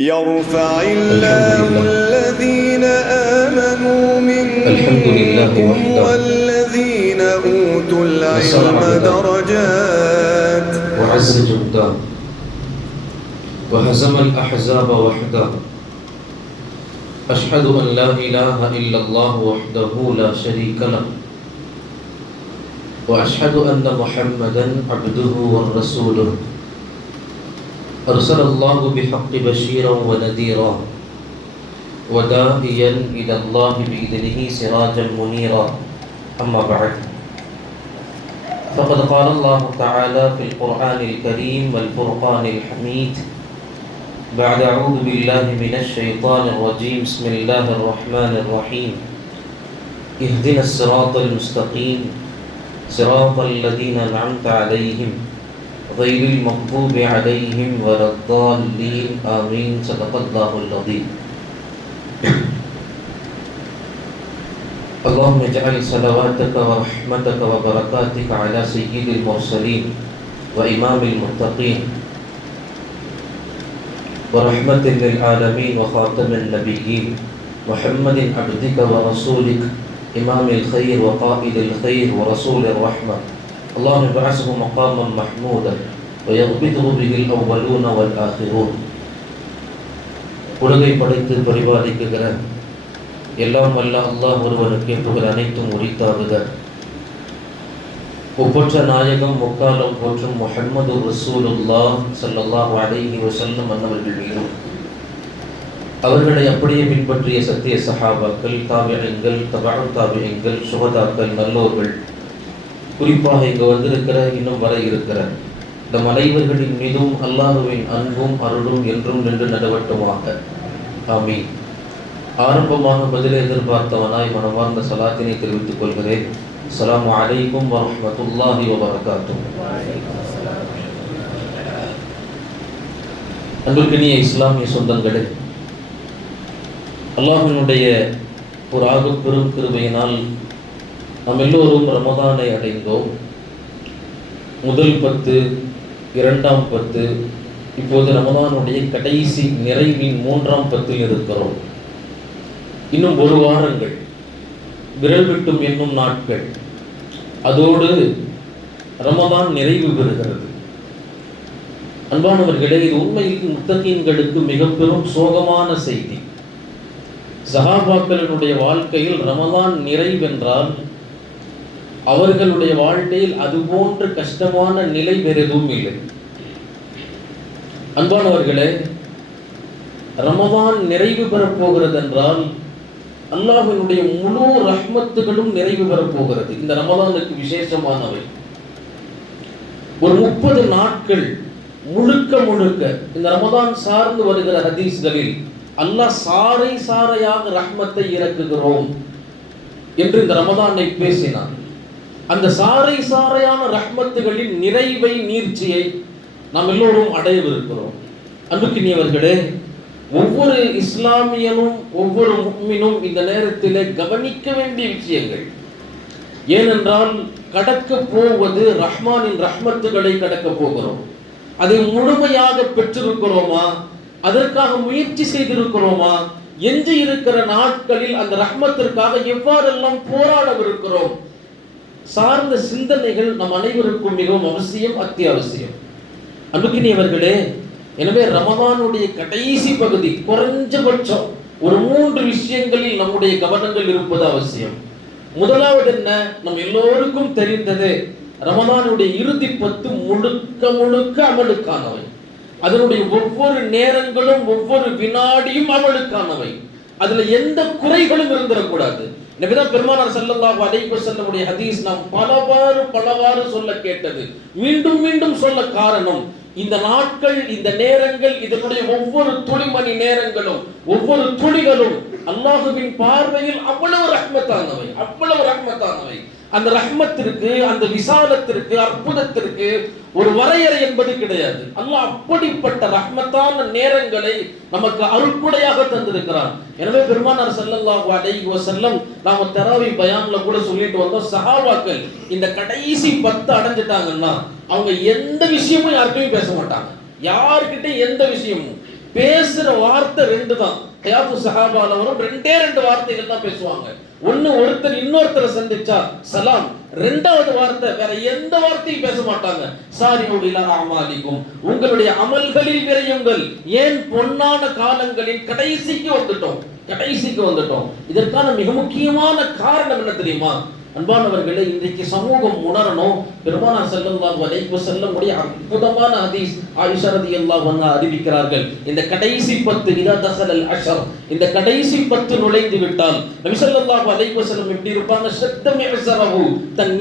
يرفع الله الذين آمنوا منكم والذين أوتوا العلم درجات وعز جندا وهزم الأحزاب وحده أشهد أن لا إله إلا الله وحده لا شريك له وأشهد أن محمدا عبده ورسوله أرسل الله بحق بشيرا ونذيرا وداعيا إلى الله بإذنه سراجا منيرا أما بعد فقد قال الله تعالى في القرآن الكريم والفرقان الحميد بعد أعوذ بالله من الشيطان الرجيم بسم الله الرحمن الرحيم اهدنا الصراط المستقيم صراط الذين أنعمت عليهم غير المغضوب عليهم ولا الضالين آمين صدق الله العظيم اللهم اجعل صلواتك ورحمتك وبركاتك على سيد المرسلين وإمام المتقين ورحمة للعالمين وخاتم النبيين محمد عبدك ورسولك إمام الخير وقائد الخير ورسول الرحمة اللهم ابعثه مقاما محمودا ويغبطه به الأولون والآخرون. உலகை படைத்து பரிபாலிக்குகிற எல்லாம் வல்ல அல்லாஹ் ஒருவனுக்கு புகழ் அனைத்தும் உரித்தாகுக. ஒப்பற்ற நாயகம் முக்காலம் போற்றும் முஹம்மது ரசூலுல்லாஹ் ஸல்லல்லாஹு அலைஹி வஸல்லம் அன்னவர்கள் மீதும் அவர்களை அப்படியே பின்பற்றிய சத்திய சஹாபாக்கள், தாபிஈன்கள், தபஉ தாபிஈன்கள், சுஹதாக்கள், நல்லோர்கள், குறிப்பாக இங்கு வந்திருக்கிற இன்னும் வர இருக்கிற இந்த அனைவர்களின் மீதும் அல்லாஹ்வின் அன்பும் அருளும் என்றும் நின்று நடவட்டுமாக. ஆமீன். ஆரம்பமாக பதிலை எதிர்பார்த்தவனாய் மனமார்ந்த சலாத்தினை தெரிவித்துக் கொள்கிறேன். அஸ்ஸலாமு அலைக்கும் வரஹ்மத்துல்லாஹி வபரகாத்துஹு. அன்பிற்கினிய இஸ்லாமிய சொந்தங்களே, அல்லாஹ்வினுடைய ஒரு ஆகப்பெரும் கிருபையினால் நாம் எல்லோரும் ரமதானை அடைந்தோம். முதல் 10, 2ஆம் 10, இப்போது ரமதானுடைய கடைசி நிறைவின் 3ஆம் 10 இருக்கிறோம். இன்னும் 1 வாரங்கள், விரல் விட்டும் என்னும் நாட்கள், அதோடு ரமதான் நிறைவு பெறுகிறது. அன்பானவர்களே, இது உண்மையில் முத்தகீன்களுக்கு மிக பெரும் சோகமான செய்தி. சஹாபாக்களினுடைய வாழ்க்கையில் ரமதான் நிறைவென்றால் அவர்களுடைய வாழ்க்கையில் அதுபோன்ற கஷ்டமான நிலை வேறெதுவும் இல்லை. அன்பானவர்களே, ரமதான் நிறைவு பெறப்போகிறது என்றால் அல்லாஹ்வினுடைய முழு ரஹ்மத்துகளும் நிறைவு பெறப்போகிறது. இந்த ரமதானுக்கு விசேஷமானவை. ஒரு 30 நாட்கள் முழுக்க முழுக்க இந்த ரமதான் சார்ந்து வருகிற ஹதீஸ்களில் அல்லாஹ் சாறை சாறையாக ரஹ்மத்தை இறக்குகிறோம் என்று இந்த ரமதானை பேசினான். அந்த சாறை சாறையான ரஹ்மத்துகளின் நிறைவை, நீர்ச்சியை நாம் எல்லோரும் அடையவிருக்கிறோம். அன்புக்கினியவர்களே, ஒவ்வொரு இஸ்லாமியனும் ஒவ்வொரு முஃமினும் இந்த நேரத்தில் கவனிக்க வேண்டிய விஷயங்கள். ஏனென்றால் கடக்க போவது ரஹ்மானின் ரஹ்மத்துகளை கடக்க போகிறோம். அதை முழுமையாக பெற்றிருக்கிறோமா? அதற்காக முயற்சி செய்திருக்கிறோமா? எஞ்சி இருக்கிற நாட்களில் அந்த ரஹ்மத்திற்காக எவ்வாறெல்லாம் போராடவிருக்கிறோம் சார்ந்த சிந்தனைகள் நம் அனைவருக்கும் மிகவும் அவசியம், அத்தியாவசியம். அன்புக்கினியவர்களே, எனவே ரமதானுடைய கடைசி பகுதி குறைஞ்சபட்சம் ஒரு 3 விஷயங்களில் நம்முடைய கவனங்கள் இருப்பது அவசியம். முதலாவது என்ன? நம் எல்லோருக்கும் தெரிந்தது, ரமதானுடைய இறுதி 10 முழுக்க முழுக்க அமலுக்கானவை. அதனுடைய ஒவ்வொரு நேரங்களும் ஒவ்வொரு வினாடியும் அமலுக்கானவை. அதுல எந்த குறைகளும் இருந்துடக்கூடாது. நபிதான் பெருமானார் ஸல்லல்லாஹு அலைஹி வஸல்லமுடைய ஹதீஸ் நாம் பலவாறு சொல்ல கேட்டது, மீண்டும் மீண்டும் சொல்ல காரணம், இந்த நாட்கள், இந்த நேரங்கள், இதனுடைய ஒவ்வொரு துளிமணி நேரங்களும் ஒவ்வொரு துளிகளும் அல்லாஹ்வின் பார்வையில் அவ்வளவு ரஹ்மத்தானவை, அவ்வளவு ரஹ்மத்தானவை. அந்த ரஹ்மத்திற்கு, அந்த விசாலத்திற்கு, அற்புதத்திற்கு ஒரு வரையறை என்பது கிடையாது. அல்லாஹ் அப்படிப்பட்ட ரஹ்மத்தான நேரங்களை நமக்கு அருள்குடையாக தந்திருக்கிறான். எனவே பெருமானார் ஸல்லல்லாஹு அலைஹி வஸல்லம் நாம தராவி பயான்ல கூட சொல்லிட்டு வந்தோம், சஹாபாக்கள் இந்த கடைசி 10 அடைஞ்சிட்டாங்கன்னா அவங்க எந்த விஷயமும் யார்கிட்டயும் பேச மாட்டாங்க. யார்கிட்ட எந்த விஷயமும் பேசுற வார்த்தை 2 தான். ஹயாத்து சஹாபால வரும் 2 வார்த்தைகள் தான் பேசுவாங்க. ஒன்னு ஒருத்தர் இன்னொருத்தரை சந்திச்சா சலாம், 2வது வார்த்தை வேற எந்த வார்த்தையும் பேச மாட்டாங்க. சாரிஉ இலா அமாலிக்கும், உங்களுடைய அமல்களில் விரையுங்கள். ஏன் பொன்னான காலங்களின் கடைசிக்கு வந்துட்டோம். இதற்கான மிக முக்கியமான காரணம் என்ன தெரியுமா? அன்பானவர்களே, இன்றைக்கு சமூகம் உணரணும். பெருமானார் ஸல்லல்லாஹு அலைஹி வஸல்லம் உடைய அற்புதமான ஹதீஸ் ஆயிஷா ரலியல்லாஹு அன்ஹா அறிவிக்கிறார்கள். இந்த கடைசி 10 இதா தஸலல் அஷர், இந்த கடைசி 10 நுழைந்து விட்டால் நபி ஸல்லல்லாஹு அலைஹி வஸல்லம் எப்படி இருப்பாங்க? ஷத்தம் இஸரஹு, தன்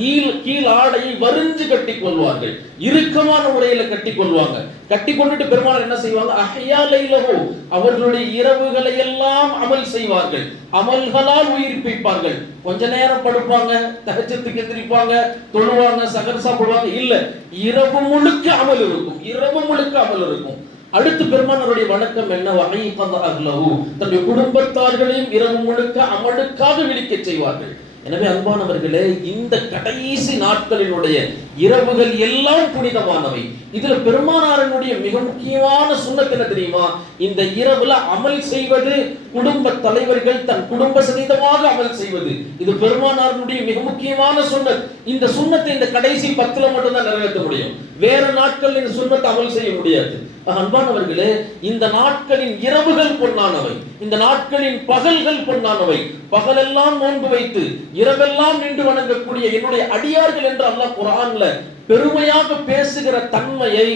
கீழ் ஆடையை வரிஞ்சு கட்டிக் கொள்வார்கள். இறுக்கமான முறையில கட்டிக் கொள்வாங்க. கட்டி கொண்டுட்டு பெருமானார் என்ன செய்வாங்க? அஹ்யா லைலஹு, அவர்களுடைய இரவுகளை எல்லாம் அமல் செய்வார்கள். அமல்களால் உயிர்ப்பிப்பார்கள். கொஞ்ச நேரம் படுப்பாங்க, தஹஜ்ஜுக்கு எந்திரிப்பாங்க, தொழுவாங்க, சகர் சாப்பிடுவாங்க. இல்ல, இரவு முழுக்க அமல் இருக்கும். அடுத்து பெருமானாருடைய வணக்கம் என்ன? வஹீகத அஹ்லஹு, தன்னுடைய குடும்பத்தார்களையும் இரவு முழுக்க அமலுக்காக விழிக்க செய்வார்கள். எனவே அன்பானவர்களே, இந்த கடைசி நாட்களினுடைய இரவுகள் எல்லாம் புனிதமானவை. இதுல பெருமானாரினுடைய மிக முக்கியமான சுன்னத் என்ன தெரியுமா? இந்த இரவுல அமல் செய்வது, குடும்ப தலைவர்கள் தன் குடும்ப சகிதமாக அமல் செய்வது, இது பெருமானாரினுடைய மிக முக்கியமான சுன்னத். இந்த சுன்னத்தை இந்த கடைசி 10ல மட்டும் தான் நிறைவேற்ற முடியும். வேற நாட்கள் இந்த சுன்னத்தை அமல் செய்ய முடியாது. அன்பானவர்களே, இந்த நாட்களின் இரவுகள் பொன்னானவை, இந்த நாட்களின் பகல்கள் பொன்னானவை. பகலெல்லாம் நோன்பு வைத்து இரவெல்லாம் நின்று வணங்கக்கூடிய என்னுடைய அடியார்கள் என்று அல்லாஹ் குர்ஆன்ல பெருமையாக பேசுகிற தன்மையை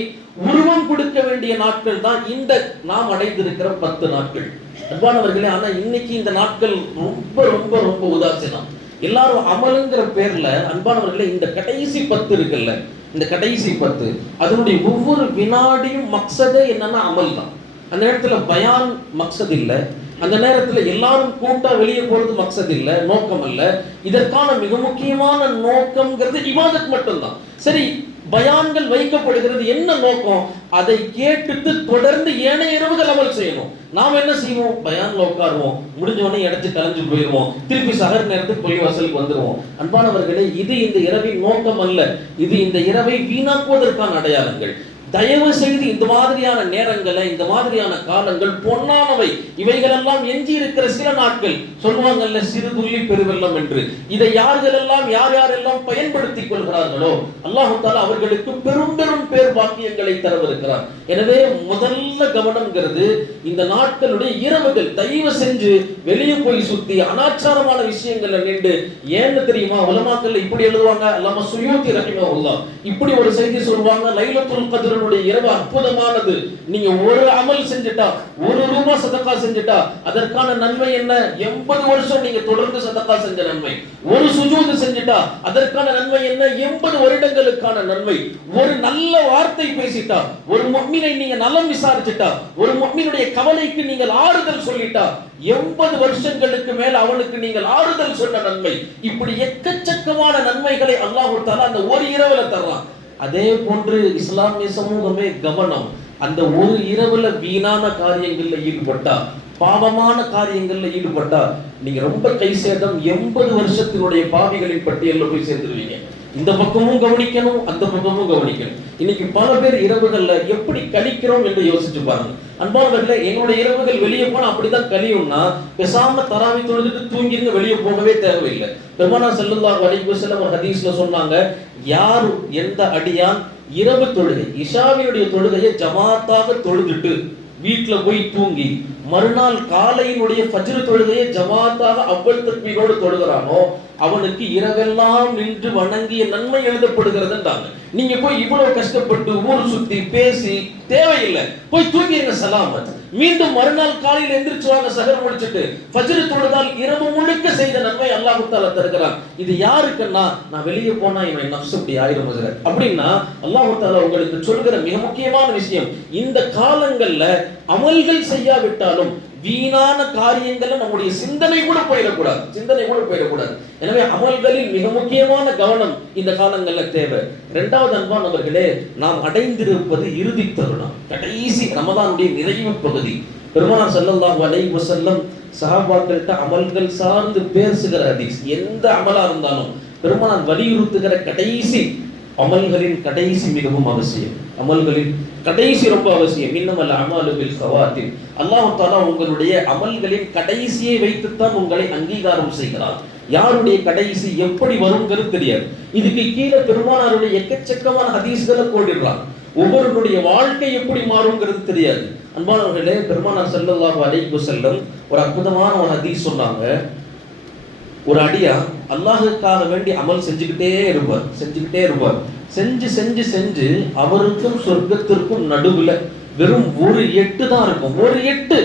உருவம் கொடுக்க வேண்டிய நாட்கள் தான் இந்த நாம் அடைந்திருக்கிற 10 நாட்கள். அன்பானவர்களே, ஆனா இன்னைக்கு இந்த நாட்கள் ரொம்ப ரொம்ப ரொம்ப உதாசீனம். எல்லாரும் அமலுங்கிற பேர்ல அன்பானவர்களே, இந்த கடைசி 10 இருக்குல்ல, இந்த கடைசி 10 அதனுடைய ஒவ்வொரு வினாடியும் மக்சதே என்னன்னா அமல் தான். அந்த நேரத்துல பயான் மக்சத் இல்லை, அந்த நேரத்துல எல்லாரும் கூட்டா வெளியே போறது மக்சத் இல்லை, நோக்கம் அல்ல. இதற்கான மிக முக்கியமான நோக்கம்ங்கிறது இபாதத் மட்டும்தான். சரி, பயான்கள் வைக்கப்படுகிறது என்ன நோக்கம்? அதை கேட்டுட்டு தொடர்ந்து ஏனைய இரவுகள் அமல் செய்யணும். நாம் என்ன செய்வோம்? பயான்ல உட்காருவோம், முடிஞ்சவனே இடத்து கலைஞ்சு போயிடுவோம், திருப்பி சஹர் நேரத்துக்கு போய் வாசலுக்கு வந்துடுவோம். அன்பானவர்களே, இது இந்த இரவின் நோக்கம் அல்ல, இது இந்த இரவை வீணாக்குவதற்கான அடையாளங்கள். தயவு செய்து இந்த மாதிரியான நேரங்களை, இந்த மாதிரியான காலங்கள் பொன்னானவை. இவைகளெல்லாம் எஞ்சி இருக்கிற சில நாட்கள் சொல்லுவாங்கல்ல, சிறு துள்ளி பெருவெள்ளம் என்று. இதை யாரெல்லாம் பயன்படுத்திக் கொள்கிறார்களோ அல்லாஹ் தஆலா அவர்களுக்கு பெரும் பெரும் பேர் பாக்கியங்களை தரவிருக்கிறார். எனவே முதல்ல கவனம்ங்கிறது இந்த நாட்களுடைய இரவுகள். தயவு செஞ்சு வெளியே போய் சுத்தி அனாச்சாரமான விஷயங்கள்ல நின்று, ஏன்னு தெரியுமா? உலமாக்கள் இப்படி எழுதுவாங்க, அல்லாம சுயூத்தி ரஹிமஹுல்லாஹ் இப்படி ஒரு செய்தி சொல்லுவாங்க, லைலத்துல் கத்ர் இரவு அற்புதமானது. நீங்க ஒரு அமல் செஞ்சுட்டா, ₹1 சதகா செஞ்சுட்டா அதற்கான நன்மை என்ன? 80 வருஷம் நீங்க தொடர்ந்து சதகா செஞ்ச நன்மை. ஒரு சுஜூத் செஞ்சுட்டா அதற்கான நன்மை என்ன? 80 வருடங்களுக்கான நன்மை. ஒரு நல்ல வார்த்தை பேசிட்டா, ஒரு முஃமினை நீங்க நலம் விசாரிச்சிட்டா, ஒரு முஃமினுடைய கவலைக்கு நீங்கள் ஆறுதல் சொல்லிட்டா 80 வருஷங்களுக்கு மேல அவனுக்கு நீங்கள் ஆறுதல் சொன்ன நன்மை. இப்படி எக்கச்சக்கமான நன்மைகளை அல்லாஹ் தஆலா அந்த ஒரு இரவுல தர்றான். அதே போன்று இஸ்லாமிய சமூகமே கவனம். அந்த ஒரு இரவுல வீணான காரியங்கள்ல ஈடுபட்டா, பாவமான காரியங்கள்ல ஈடுபட்டா நீங்க ரொம்ப கை சேதம். 80 வருஷத்தினுடைய பாவிகளின் பட்டியல்ல போய் சேர்ந்துருவீங்க. இந்த பக்கமும் கவனிக்கணும், அந்த பக்கமும் கவனிக்கணும். இன்னைக்கு பல பேர் இரவுகள்ல எப்படி கழிக்கிறோம் என்று யோசிச்சு பாருங்க. அன்பானவர்களே, என்னுடைய இரவுகள் வெளியே போனா அப்படிதான் கழியும்னா பேசாம தராவி தொழுதுட்டு தூங்கிருங்க, வெளியே போகவே தேவையில்லை. பெருமானார் ஸல்லல்லாஹு அலைஹி வஸல்லம் ஒரு ஹதீஸ்ல சொன்னாங்க, யார் எந்த அடியான் இரவு தொழுகை இஷாவினுடைய தொழுகையை ஜமாத்தாக தொழுதுட்டு வீட்டுல போய் தூங்கி மறுநாள் காலையினுடைய ஃபஜ்ர் தொழுகையை ஜமாத்தாக அவ்வல் தக்பீரோடு தொழுகிறானோ அவனுக்கு இரவெல்லாம் நின்று வணங்கிய நன்மை எழுதப்படுகிறதுன்றாங்க. நீங்க போய் இவ்வளவு கஷ்டப்பட்டு ஊர் சுத்தி பேசி தேவையில்லை, போய் தூங்கிடுங்க சலாமத். மீண்டும் மறுநாள் காலையில் எந்திரிச்சுவாங்க, சஹர் முடிச்சுட்டு ஃபஜ்ர் தொழுதால் இரவு முழுக்க செய்த நன்மை அல்லாஹ் தஆலா தருகிறான். இது யாருக்குன்னா, நான் வெளியே போனா இவன் நஃப்ஸ் இப்படி ஆயிரும் அப்படின்னா அல்லாஹ் தஆலா உங்களுக்கு சொல்கிற மிக முக்கியமான விஷயம், இந்த காலங்கள்ல அமல்கள் செய்யாவிட்டாலும் வீணான காரியங்கள்ல நம்முடைய சிந்தனை கூட போயிடக்கூடாது. எனவே அமல்களில் மிக முக்கியமான கவனம் இந்த காலங்கள்ல தேவை. 2வது அன்பானவர்களே, நாம் அடைந்திருப்பது இறுதி தருணம், கடைசி ரமதானுடைய நிறைவு பகுதி. பெருமானார் ஸல்லல்லாஹு அலைஹி வஸல்லம் சஹாபாக்கள்கிட்ட அமல்கள் சார்ந்து பேசுகிற ஹதீஸ், எந்த அமலா இருந்தாலும் பெருமானார் வலியுறுத்துகிற கடைசி அமல்களின் கடைசி மிகவும் அவசியம். அமல்களின் கடைசி ரொம்ப அவசியம். இன்னமல் அமாலு பில் கவாத்திம். அல்லாஹ் தஆலா உங்களுடைய அமல்களின் கடைசியை வைத்துத்தான் உங்களை அங்கீகாரம் செய்கிறார். யாருடைய கடைசி எப்படி வருங்கிறது தெரியாது. இதுக்கு கீழே பெருமானாருடைய எக்கச்சக்கமான ஹதீஸ்களை கோடிடுறாங்க. ஒவ்வொருவருடைய வாழ்க்கை எப்படி மாறுங்கிறது தெரியாது. அன்பானவர்களே, பெருமானார் ஸல்லல்லாஹு அலைஹி வஸல்லம் ஒரு அற்புதமான ஒரு ஹதீஸ் சொன்னாங்க. ஒரு அடியா அல்லாஹுக்காக வேண்டி அமல் செஞ்சுக்கிட்டே இருப்பார். செஞ்சு செஞ்சு செஞ்சு அவருக்கும் சொர்க்கத்திற்கும் நடுவுல வெறும் ஒரு எட்டு தான் இருக்கும். ஒரு எட்டு,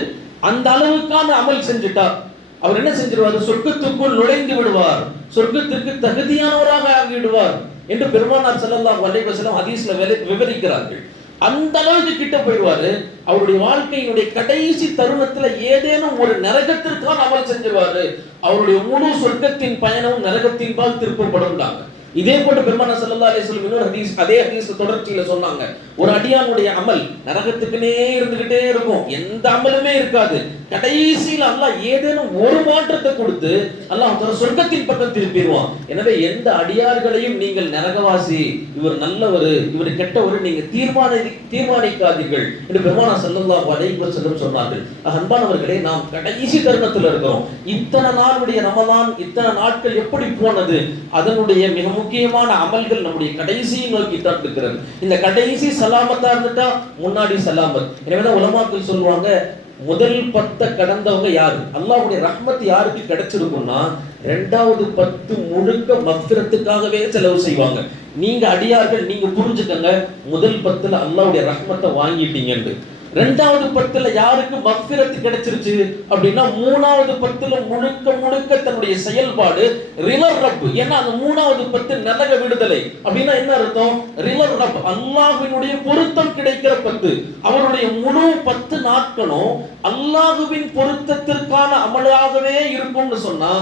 அந்த அளவுக்கான அமல் செஞ்சுட்டார். அவர் என்ன செஞ்சிருவார்? சொர்க்கத்துக்குள் நுழைந்து விடுவார், சொர்க்கத்திற்கு தகுதியானவராக ஆகிவிடுவார் என்று பெருமானார் ஸல்லல்லாஹு அலைஹி வஸல்லம் ஹதீஸ்ல விவரிக்கிறார்கள். அந்த அளவுக்கு கிட்ட போயிடுவாரு. அவருடைய வாழ்க்கையினுடைய கடைசி தருணத்துல ஏதேனும் ஒரு நரகத்திற்கான அமல் செஞ்சிருவாரு. அவருடைய முழு சொர்க்கத்தின் பயணம் நரகத்தின் பால் திருப்பப்படும். இதே போன்று பெருமானார் ஸல்லல்லாஹு அலைஹி வஸல்லம் இன்னொரு ஹதீஸ், அதே ஹதீஸ் தொடர்ச்சியில சொன்னாங்க, ஒரு அடியானுடைய அமல் நரகத்துக்குனே இருந்துகிட்டே இருக்கும், எந்த அமலுமே இருக்காது. கடைசியில் அல்லாஹ் ஏதேனும் ஒரு மாற்றத்தை கொடுத்து அல்லாஹ் சொர்க்கத்தின் பக்கம் திருப்பிடுவான். எனவே எந்த அடியார்களையும் நீங்கள் நரகவாசி, இவர் நல்லவர், இவர் கெட்டவர் நீங்க தீர்மானிக்காதீர்கள் என்று பெருமானார் ஸல்லல்லாஹு அலைஹி வஸல்லம் சொன்னார்கள். அன்பானவர்களே, நாம் கடைசி தருணத்தில் இருக்கிறோம். இத்தனை நாளுடைய ரமலான், இத்தனை நாட்கள் எப்படி போனது? அதனுடைய மிக முக்கியமான அமல்கள் நம்முடைய கடைசியை நோக்கி தான் இருக்கிறது. இந்த கடைசி சலாமத்தா இருந்துட்டா முன்னாடி சலாமத். எனவேதான் உலமாக்கள் சொல்லுவாங்க, முதல் 10 கடந்தவங்க யாரு? அல்லாஹ்வுடைய ரஹ்மத் யாருக்கு கிடைச்சிருக்கும்னா 2வது 10 முழுக்க மக்ஃபிரத்துக்காகவே செலவு செய்வாங்க. நீங்க அடியார்கள், நீங்க புரிஞ்சுக்கங்க, முதல் 10ல அல்லாஹ்வுடைய ரஹ்மத்தை வாங்கிட்டீங்கன்னு. 2வது 10ல யாருக்கு மக்ஃபிரத் கிடைச்சிருச்சு அப்படின்னா 3வது 10ல முழுக்க தன்னுடைய செயல்பாடு ரிலர் ரப். ஏன்னா அந்த 3வது 10 நரக விடுதலை அப்படின்னா என்ன அர்த்தம்? ரிலர் ரப், அல்லாஹ்வினுடைய பொருத்தம் கிடைக்கிற 10. அவருடைய முழு 10 நாட்களும் அல்லாஹ்வின் பொருத்தத்திற்கான அமலாகவே இருக்கும்னு சொன்னா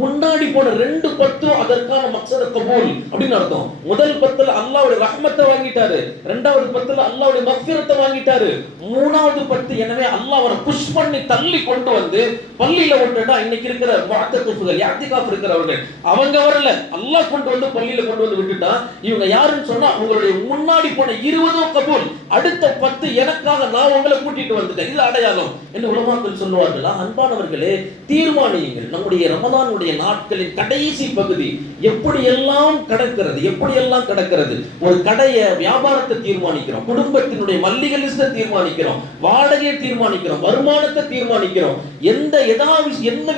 முன்னாடி போன 2 10 அதற்கான மக்சத கபூல் அப்படின்னு அர்த்தம். முதல் 10ல அல்லாஹ்வுடைய ரஹ்மத்தை வாங்கிட்டாரு, 2வது 10ல அல்லாஹ்வுடைய மக்ஃபிரத்தை வாங்கிட்டாரு, 3வது 10 எனவே அல்லாஹ் அவரை புஷ் பண்ணி தள்ளி கொண்டு வந்து பள்ளியில விட்டுட்டா இன்னைக்கு இருக்கிற முஅத்தகிஃப்கள், இஅ்திகாஃப் இருக்கிறவர்கள் அவங்க வரல, அல்லாஹ் கொண்டு வந்து பள்ளியில கொண்டு வந்து விட்டுட்டா இவங்க யாருன்னு சொன்னா உங்களுடைய முன்னாடி போன 20 கபூல், அடுத்த 10 எனக்காக நான் உங்களை கூட்டிட்டு வந்துட்டேன், இது அடையாளம் என்று உலமாக்கள் சொல்லுவார்கள். அன்பானவர்களே, தீர்மானியுங்கள். நம்முடைய ரமலானுடைய நாட்களின் கடைசி பகுதி எப்படியெல்லாம் கடக்கிறது. ஒரு கடையை வியாபாரத்தை தீர்மானிக்கிறோம், குடும்பத்தினுடைய மல்லிகை லிஸ்ட்டை தீர்மானிக்கிறோம், வாடகையை தீர்மானிக்கிறோம், வருமானத்தை தீர்மானிக்கிறோம், எந்த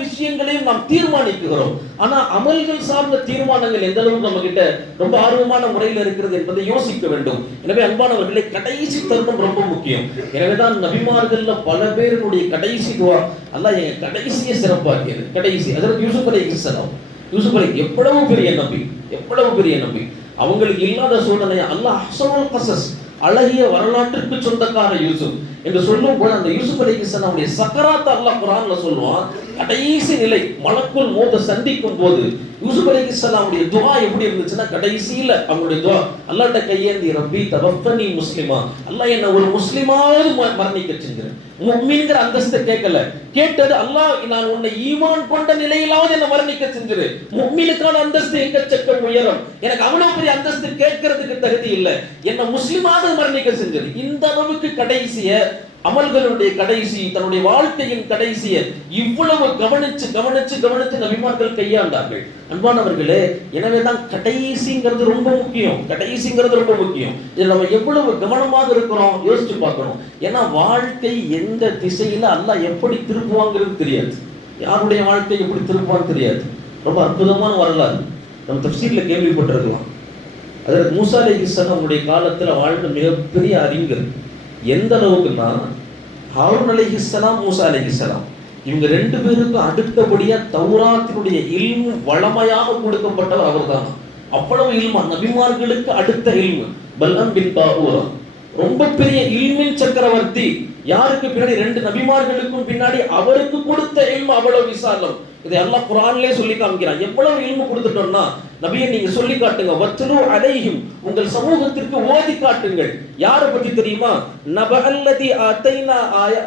விஷயங்களையும் நாம் தீர்மானிக்கிறோம். ஆனா அமல்கள் சார்ந்த தீர்மானங்கள் எந்த அளவுக்கு நம்ம கிட்ட ரொம்ப ஆர்வமான முறையில் இருக்கிறது என்பதை யோசிக்க வேண்டும். எனவே அன்பானவர்களே, கடைசி தருணம் ரொம்ப முக்கியம். எனவேதான் நபிமார்கள்ல பல பேருடைய கடைசி துஆ, அல்லாஹ் எங்க கடைசியை சிறப்பாக்கியது. கடைசி ஹஜ்ரத் யூசுப் அலைஹிஸ்ஸலாம், யூசுப் அலைஹி எவ்வளவு பெரிய நபி, அவங்களுக்கு இல்லாத சோதனை அல்லாஹ் அஹ்ஸனுல் கஸஸ், அழகிய வரலாற்றுக்கு சொந்தக்கார யூசுப் என்று சொல்லும் போது அந்த யூசுப் அலைஹிஸ்ஸலாமுடைய சக்கராத் அல்லாஹ் குர்ஆன்ல சொல்லுவான். கடைசி நிலை மலக்குல் மௌத் சந்திக்கும் போது யூசுப் அலைஹிஸ்ஸலாமுடைய துஆ எப்படி இருந்துச்சுன்னா, கடைசியில அவங்களுடைய துஆ அல்லாஹ்ட்ட கையேந்தி, ரப்பி தவஃபனி முஸ்லிமா, அல்லாஹ் என்ன ஒரு முஸ்லிமாவது மரணிக்க செஞ்சிரு. முஃமின்ங்கிற அந்தஸ்தை கேட்கல, கேட்டது அல்லாஹ் நான் உன்னை ஈமான் கொண்ட நிலையிலாவது என்ன மரணிக்க செஞ்சிரு. முஃமினுக்கான அந்தஸ்து எக்கச்சக்க உயரம், எனக்கு அவ்வளவு பெரிய அந்தஸ்து கேட்கறதுக்கு தகுதி இல்லை, என்ன முஸ்லிமாவது மரணிக்க செஞ்சிரு. இந்த அளவுக்கு கடைசிய அமல்களுடைய கடைசி, தன்னுடைய வாழ்க்கையின் கடைசியை இவ்வளவு கவனிச்சு நபிமார்கள் கையாண்டார்கள். அன்பானவர்களே, எனவேதான் கடைசிங்கிறது ரொம்ப முக்கியம். இதில் நம்ம எவ்வளவு கவனமாக இருக்கிறோம் யோசிச்சு பார்க்கணும். ஏன்னா வாழ்க்கை எந்த திசையில அல்லாஹ் எப்படி திருப்புவாங்கிறது தெரியாது, யாருடைய வாழ்க்கை எப்படி திருப்புவான்னு தெரியாது. ரொம்ப அற்புதமான வரலாறு நம்ம தஃப்சீர்ல கேள்விப்பட்டிருக்கலாம். அதாவது மூசா அலைஹிஸ்ஸலாம் அவருடைய காலத்துல வாழ்ந்த மிகப்பெரிய அறிஞர். எந்த அளவுக்குன்னா ஹாரூன் அலைஹிஸ்ஸலாம், மூசா அலைஹிஸ்ஸலாம் இவங்க 2 பேருக்கும் அடுத்தபடியா தௌராத்தினுடைய இல்மு வளமையாக கொடுக்கப்பட்டவர் அவர்தான். அவ்வளவு இல்மு, நபிமார்களுக்கு அடுத்த இல்மு. பல்அம் பின் பாஊரா ரொம்ப பெரிய இல்மின் சக்கரவர்த்தி. யாருக்கு பின்னாடி? 2 நபிமார்களுக்கும் பின்னாடி அவருக்கு கொடுத்த இல்மு அவ்வளவு விசாலம். இதை அல்லாஹ் குர்ஆன்லயே சொல்லி காமிக்கிறான். எவ்வளவு இல்மு கொடுத்துட்டோம்னா, நபியை நீங்க சொல்லி காட்டுங்க, வத்லு அலைஹிம், உங்கள் சமூகத்திற்கு ஓதி காட்டுங்கள். யாரை பத்தி தெரியுமா? நபஅல்லதி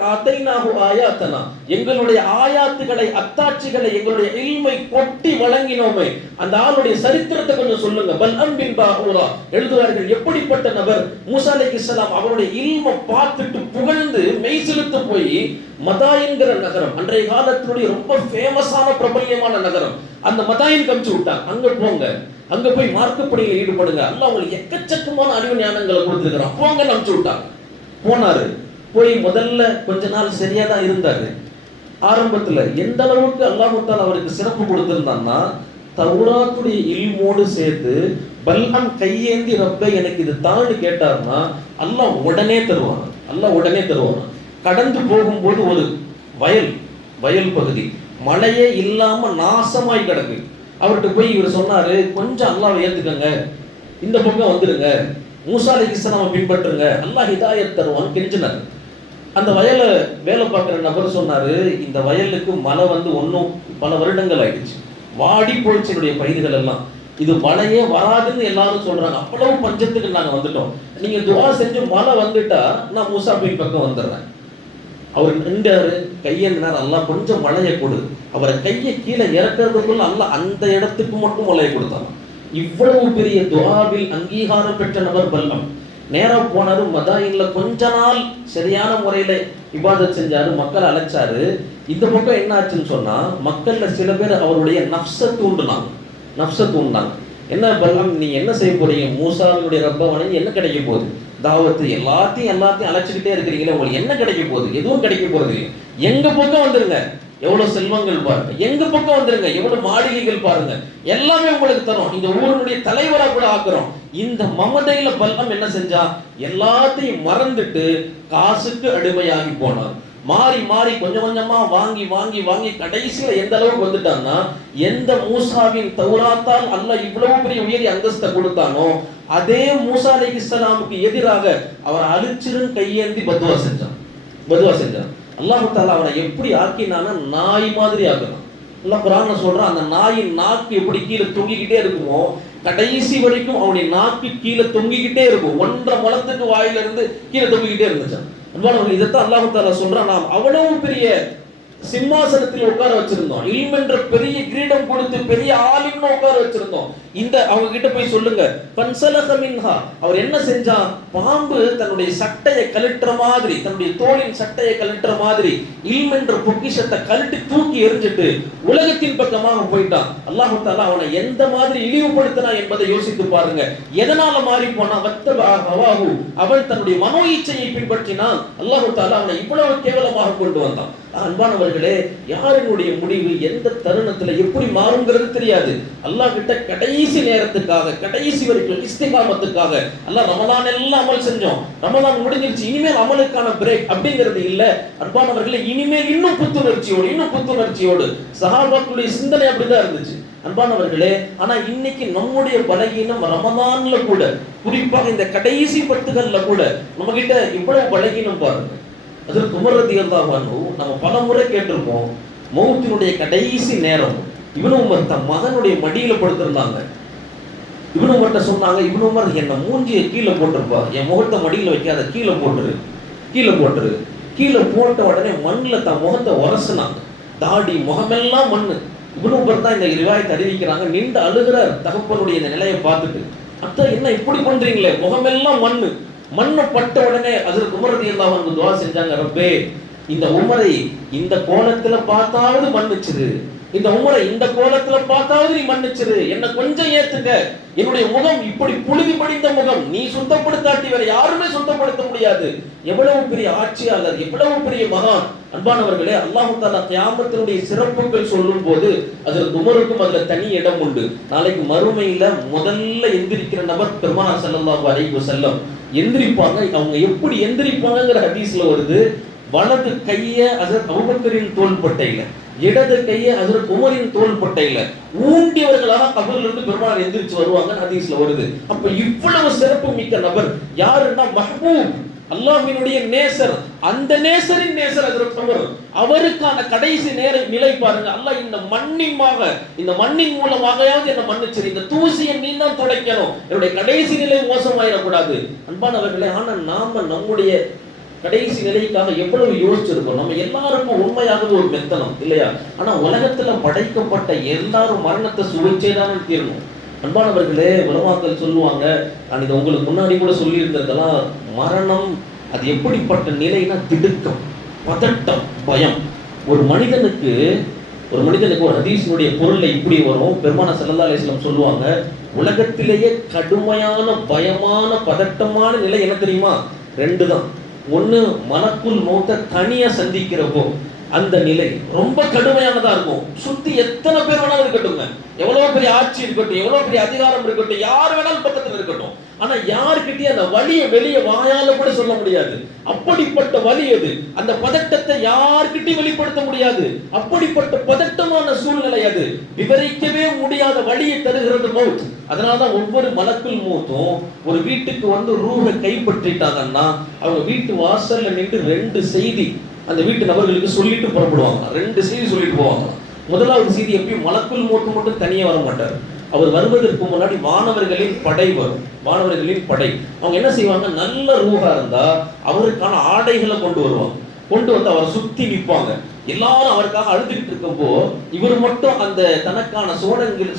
ஆதைனாஹு ஆயாத்தனா, எங்களுடைய ஆயாத்துகளை, அத்தாட்சிகளை, எங்களுடைய இல்மை கொட்டி வழங்கினோமே அந்த ஆளுடைய சரித்திரத்தை கொஞ்சம் சொல்லுங்க. பல்அம் பின் பாஊரா எழுதுவார்கள், எப்படிப்பட்ட நபர் மூசா அலைஹிஸ்ஸலாம் அவருடைய இல்மை பார்த்துட்டு புகழ்ந்து மெய் செலுத்து போய் மதாயின்கிற நகரம், அன்றைய காலத்தினுடைய ரொம்ப ஃபேமஸான பிரபல்யமான நகரம், அந்த மதாயின் கமிச்சு விட்டாங்க. அங்க போங்க, அங்க போய் மார்க்க பணியில் ஈடுபடுங்க, அல்லாஹ் உங்களுக்கு எக்கச்சக்கமான அறிவு ஞானங்களை கொடுத்துருக்கிறான், போங்க அனுப்பிச்சு விட்டாங்க. போனாரு. போய் முதல்ல கொஞ்ச நாள் சரியா தான் இருந்தாரு. ஆரம்பத்துல எந்த அளவுக்கு அல்லாஹ் தஆலா அவருக்கு சிறப்பு கொடுத்திருந்தான்னா, தௌராத்துடைய இல்மோடு சேர்த்து பல்அம் கையேந்தி ரப்பே எனக்கு இது தான்னு கேட்டார்னா அல்லாஹ் உடனே தருவான். அல்லாஹ் உடனே தருவான். கடந்து போகும்போது ஒரு வயல் பகுதி, மழையே இல்லாம நாசமாய் கிடக்கு. அவர்கிட்ட போய் இவர் சொன்னாரு, கொஞ்சம் அல்லாஹ்வை ஏத்துக்கங்க, இந்த பக்கம் வந்துருங்க, மூசா அலைஹிஸ்ஸலாம் பின்பற்றுங்க, அல்லாஹ் ஹிதாயத் தருவான் கெஞ்சினார். அந்த வயலை வேலை பார்க்குற நபர் சொன்னாரு, இந்த வயலுக்கு மழை வந்து பல வருடங்கள் ஆயிடுச்சு, வாடி போயிடுச்சு என்னுடைய பயிர்கள் எல்லாம், இது மழையே வராதுன்னு எல்லாரும் சொல்றாங்க, அவ்வளவு பஞ்சத்துக்கு நாங்க வந்துட்டோம், நீங்க துஆ செஞ்சு மழை வந்துட்டா நான் மூசா பக்கம் வந்துடுறேன். அவர் நின்றாரு, கையேந்தினார், அல்லாஹ் கொஞ்சம் மழையை கொடு. அவரை கையை கீழே இறக்கிறதுக்குள்ள அல்லாஹ் அந்த இடத்துக்கு மட்டும் மழையை கொடுத்தாங்க. இவ்வளவு பெரிய துஆவில் அங்கீகாரம் பெற்ற நபர் பல்அம். நேரா போனாரு, மதாயின்ல கொஞ்ச நாள் சரியான முறையில இபாதத் செஞ்சாரு, மக்களை அழைச்சாரு. இந்த பக்கம் என்ன ஆச்சுன்னு சொன்னா, மக்கள்ல சில பேர் அவருடைய நஃப்ஸை தூண்டினாங்க. என்ன பல்அம், நீ என்ன செய்ய போறீங்க? மூசாவினுடைய ரப்ப வணங்கி என்ன கிடைக்க போகுது? தாவத்து எல்லாத்தையும் அழைச்சிக்கிட்டே இருக்கிறீங்களே, உங்களுக்கு என்ன கிடைக்க போகுது? எதுவும் கிடைக்க போறது இல்லை. எங்க பக்கம் வந்துருங்க, எவ்வளவு செல்வங்கள் பாருங்க, எங்க பக்கம் வந்துருங்க, எவ்வளவு மாளிகைகள் பாருங்க, எல்லாமே உங்களுக்கு தரும், இந்த ஊருடைய தலைவரா கூட ஆக்குறோம். இந்த மமதையில பல்அம் என்ன செஞ்சா, எல்லாத்தையும் மறந்துட்டு காசுக்கு அடிமையாகி போனார். மாறி கொஞ்சம் கொஞ்சமா வாங்கி கடைசியில எந்த அளவுக்கு வந்துட்டான்னா, எந்த மூசாவின் தௌராத்தால் அல்லாஹ் இவ்வளவு பெரிய உயரிய அந்தஸ்தை கொடுத்தானோ, அதே மூசா அலைஹிஸ்ஸலாமுக்கு எதிராக அவர் அழிச்சிரும் கையேந்தி பத்வா செஞ்சான். அல்லாஹ் தஆலா அவனை எப்படி ஆக்கினானா, நாய் மாதிரி ஆக்குறான். அல்லாஹ் குர்ஆன்ல சொல்றான், அந்த நாயின் நாக்கு எப்படி கீழே தொங்கிக்கிட்டே இருக்குமோ, கடைசி வரைக்கும் அவனுடைய நாக்கு கீழே தொங்கிக்கிட்டே இருக்கும். 1.5 முழத்துக்கு வாயில இருந்து கீழே தொங்கிக்கிட்டே இருந்துச்சான். அன்பானவர்கள், இதைத்தான் அல்லாஹ் தஆலா சொல்றான், நாம் அவ்வளவு பெரிய சிம்மாசனத்தில் உட்கார வச்சிருந்தோம், இல்ம் என்ற பெரிய கிரீடம் கொடுத்து பெரிய ஆலிம்னு உட்கார வச்சிருந்தோம். இந்த அவங்க கிட்ட போய் சொல்லுங்க, பன்சலக மின்ஹா, அவர் என்ன செஞ்சான்? பாம்பு தன்னுடைய சட்டையை கழட்டுற மாதிரி, தன்னுடைய தோளின் சட்டையை கழட்டுற மாதிரி இல்ம் என்ற பொக்கிஷத்தை கழட்டி தூக்கி எறிஞ்சிட்டு உலகத்தின் பக்கமாக போயிட்டான். அல்லாஹ் தஆலா அவனை எந்த மாதிரி இழிவுபடுத்தினா என்பதை யோசித்து பாருங்க. எதனால மாறி போனா? வத்தபஹு, அவன் தன்னுடைய மனோ இச்சையை பின்பற்றினான். அல்லாஹ் தஆலா அவனை இவ்வளவு கேவலமாக கொண்டு வந்தான். அன்பானவர்களே, யாரினுடைய முடிவு எந்த தருணத்துல எப்படி மாறுங்கிறது தெரியாது. அல்லாஹ் கிட்ட கடைசி நேரத்துக்காக, கடைசி வரைக்கும் இஸ்திகாமத்துக்காக, அல்லாஹ் ரமலான் எல்லாம் அமல் செஞ்சோம், ரமலான் முடிஞ்சிருச்சு, இனிமேல் அமலுக்கான பிரேக் அப்படிங்கிறது இல்ல. அன்பானவர்களே, இனிமேல் இன்னும் புத்துணர்ச்சியோடு சஹாபாக்களுடைய சிந்தனை அப்படிதான் இருந்துச்சு. அன்பானவர்களே, ஆனா இன்னைக்கு நம்முடைய பலகீனம் ரமலான்ல கூட, குறிப்பாக இந்த கடைசி 10 கூட நம்ம கிட்ட இவ்வளவு பலகீனம் பாருங்க. அதற்கு உமர் ரலியல்லாஹு அன்ஹு நம்ம பல முறை கேட்டிருப்போம், மௌத்தினுடைய கடைசி நேரம் இப்னு உமர் தன் மகனுடைய மடியில படுத்திருந்தாங்க. இப்னு உமர்ட்ட சொன்னாங்க, இப்னு உமர் என்ன மூஞ்சியை கீழே போட்டுருப்பா, என் முகத்தை மடியில வைக்காத, கீழே போட்டுரு. கீழே போட்ட உடனே மண்ணில் தன் முகத்தை உரசுனாங்க, தாடி முகமெல்லாம் மண்ணு. இப்னு உமர் தான் இந்த ரிவாயத்தை அறிவிக்கிறாங்க, நின்று அழுகிறார் தகப்பனுடைய இந்த நிலையை பார்த்துட்டு. அத்தா என்ன இப்படி பண்றீங்களே, முகமெல்லாம் மண்ணு பட்ட உடனே ஹஜ்ரத் உமர் ரலியல்லாஹு அன்ஹு துஆ செஞ்சாங்க, ரப்பே இந்த உமரை இந்த கோலத்துல பார்த்தாவது மன்னிச்சிரு, இந்த உமரை இந்த கோலத்துல பார்த்தாவது நீ மன்னிச்சிரு, என்ன கொஞ்சம் ஏத்துக்க, என்னுடைய முகம் இப்படி புழுதி படிந்த முகம், நீ சுத்தப்படுத்தாட்டி வேற யாருமே சுத்தப்படுத்த முடியாது. எவ்வளவு பெரிய ஆட்சியாளர், எவ்வளவு பெரிய மகான். அன்பானவர்களே, அல்லாஹ் தஆலா கியாமத்தினுடைய சிறப்புகள் சொல்லும் போது ஹஜ்ரத் உமருக்கும் அதுல தனி இடம் உண்டு. நாளைக்கு மறுமையில முதல்ல எந்திரிக்கிற நபர் பெருமானார் ஸல்லல்லாஹு அலைஹி வஸல்லம் எந்திரிப்பாங்க. அவங்க எப்படி எந்திரிப்பாங்கங்கிற ஹதீஸ்ல வருது, வலது கையை ஹஜ்ரத் அபூபக்கரின் தோள்பட்டையில, இடது கையை ஹஜ்ரத் உமரின் தோள்பட்டையில ஊண்டியவர்களாக கபர்ல இருந்து பெருமானார் எந்திரிச்சு வருவாங்க ஹதீஸ்ல வருது. அப்ப இவ்வளவு சிறப்பு மிக்க நபர் யாருன்னா, அல்லாஹ்வினுடைய நேசர், அந்த நேசரின் நேசர் ஹஜ்ரத் உமர். அவருக்கான கடைசி நிலை பாருங்க. அல்லாஹ் இந்த மண்ணின் மூலமாகயாவது என்ன மன்னிச்சிரு, இந்த தூசியை நீ தான் துடைக்கணும், என்னுடைய கடைசி நிலை மோசமாயிடக்கூடாது. அன்பானவர்களே, ஆனா நாம நம்முடைய கடைசி நிலைக்காக எவ்வளவு யோசிச்சிருக்கோம். நம்ம எல்லாருக்கும் உண்மையாகவே ஒரு மெத்தனம் இல்லையா? ஆனா உலகத்துல படைக்கப்பட்ட எல்லாரும் மரணத்தை சுவைச்சேதான் தீரணும். அன்பானவர்களே, உலமாக்கள் சொல்லுவாங்க, நான் இதை உங்களுக்கு முன்னாடி கூட சொல்லி இருந்திருக்கலாம், மரணம் அது எப்படிப்பட்ட நிலைனா திடுக்கம், பதட்டம், பயம். ஒரு மனிதனுக்கு ஒரு ஹதீஸினுடைய பொருளை இப்படி வரும். பெருமானார் ஸல்லல்லாஹு அலைஹி வஸல்லம் சொல்லுவாங்க, உலகத்திலேயே கடுமையான பயமான பதட்டமான நிலை என்ன தெரியுமா? 2 தான். ஒண்ணு மலக்குல் மௌத்தை தனியா சந்திக்கிறப்போ அந்த நிலை ரொம்ப கடுமையானதா இருக்கும். சுத்தி எத்தனை பேர் வேணாலும் இருக்கட்டும், எவ்வளவு பெரிய ஆட்சி இருக்கட்டும், எவ்வளவு பெரிய அதிகாரம் இருக்கட்டும், யார் வேணாலும் பக்கத்துல இருக்கட்டும், ஆனா யாருக்கிட்டே அந்த வலியை வெளியே வாயால கூட சொல்ல முடியாது. அப்படிப்பட்ட வலி அது. அந்த பதட்டத்தை யார்கிட்டையும் வெளிப்படுத்த முடியாது. அப்படிப்பட்ட பதட்டமான சூழ்நிலை அது. விவரிக்கவே முடியாத வலியை தருகிறது மௌத். அதனாலதான் ஒவ்வொரு மலக்குல் மௌத்தும் ஒரு வீட்டுக்கு வந்து ரூஹை கைப்பற்றிட்டாங்கன்னா அவங்க வீட்டு வாசல்ல நின்று 2 செய்தி அந்த வீட்டு நபர்களுக்கு சொல்லிட்டு புறப்படுவாங்க. 2 செய்தி சொல்லிட்டு போவாங்க. முதலாவது செய்தி எப்பயும் மலக்குல் மௌத் மட்டும் தனியா வர மாட்டார். அவர் வருவதற்கு முன்னாடி வானவர்களின் படை வரும். வானவர்களின் படை அவங்க என்ன செய்வாங்க, நல்ல ரூஹா இருந்தா அவருக்கான ஆடைகளை கொண்டு வருவாங்க. கொண்டு வந்து அவரை சுத்தி நிற்பாங்க. எல்லாரும் அவருக்காக அழுதுகிட்டு இருக்கப்போ இவர் மட்டும் அந்த தனக்கான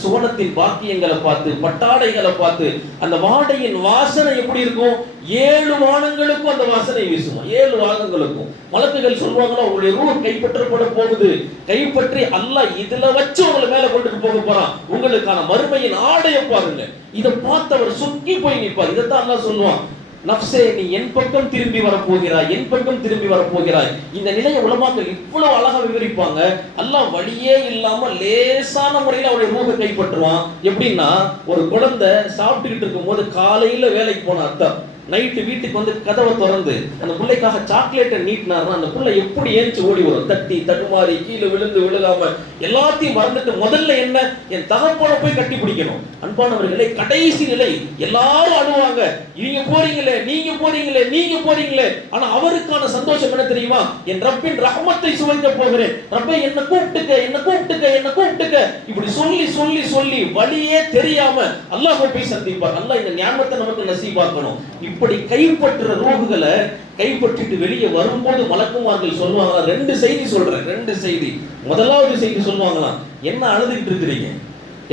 சுவனத்தின் பாக்கியங்களை பார்த்து, பட்டாடைகளை பார்த்து, அந்த வாடையின் வாசனை எப்படி இருக்கும்? 7 வானங்களுக்கும் அந்த வாசனை வீசுமா. 7 வானங்களுக்கும் மலக்குகள் சொல்லுவாங்களா, உங்களுடைய ரூஹ் கைப்பற்றப்பட போகுது, கைப்பற்றி அல்லாஹ் இதுல வச்சு உங்களை மேல கொண்டு போக போறான், உங்களுக்கான மறுமையின் ஆடையை பாருங்க. இதை பார்த்து அவர் சொக்கி போய் நிற்பார். இதைத்தான் அல்லாஹ் சொல்லுவான், நஃப்ஸே நீ என் பக்கம் திரும்பி வரப்போகிறாய், என் பக்கம் திரும்பி வரப்போகிறாய். இந்த நிலையை உலமாக்கள் இவ்வளவு அழகா விவரிப்பாங்க. அல்லாஹ் வழியே இல்லாம லேசான முறையில் அவருடைய ரூஹை கைப்பற்றுவான். எப்படின்னா, ஒரு குழந்தை சாப்பிட்டுக்கிட்டு இருக்கும் போது காலையில வேலைக்கு போன அர்த்தம் நைட்டு வீட்டுக்கு வந்து கதவை திறந்து அந்த பிள்ளைக்காக சாக்லேட்டை நீட்டினார்னா அந்த பிள்ளை எப்படி ஏஞ்சி ஓடி வரும்? தட்டி தடுமாறி கீழே விழுந்து விழுகாம எல்லாத்தையும் மறந்துட்டு முதல்ல என்ன, என் தகப்பனை போய் கட்டி பிடிக்கணும். அன்பானவர்களே, கடைசி நிலை எல்லாரும் அழுவாங்க, நீங்க போறீங்களே, நீங்க போறீங்களே, நீங்க போறீங்களே. ஆனா அவருக்கான சந்தோஷம் என்ன தெரியுமா? என் ரப்பின் ரஹ்மத்தை சுவைக்க போகிறேன், ரப்பே என்ன கூப்பிட்டுக்க, என்ன கூப்பிட்டுக்க, என்ன கூப்பிட்டுக்க. இப்படி சொல்லி சொல்லி சொல்லி வழியே தெரியாம அல்லாஹ் போய் சந்திப்பார். அல்லாஹ் இந்த ஞானத்தை நமக்கு நசீபாக்கணும். இப்படி கைப்பற்றுற ரூஹுகளை கைப்பற்றிட்டு வெளியே வரும்போது மலக்குமார்கள் சொல்லுவாங்களா, 2 செய்தி சொல்றேன், 2 செய்தி. முதலாவது செய்தி சொல்லுவாங்களாம், என்ன அழுதுகிட்டு இருக்கிறீங்க,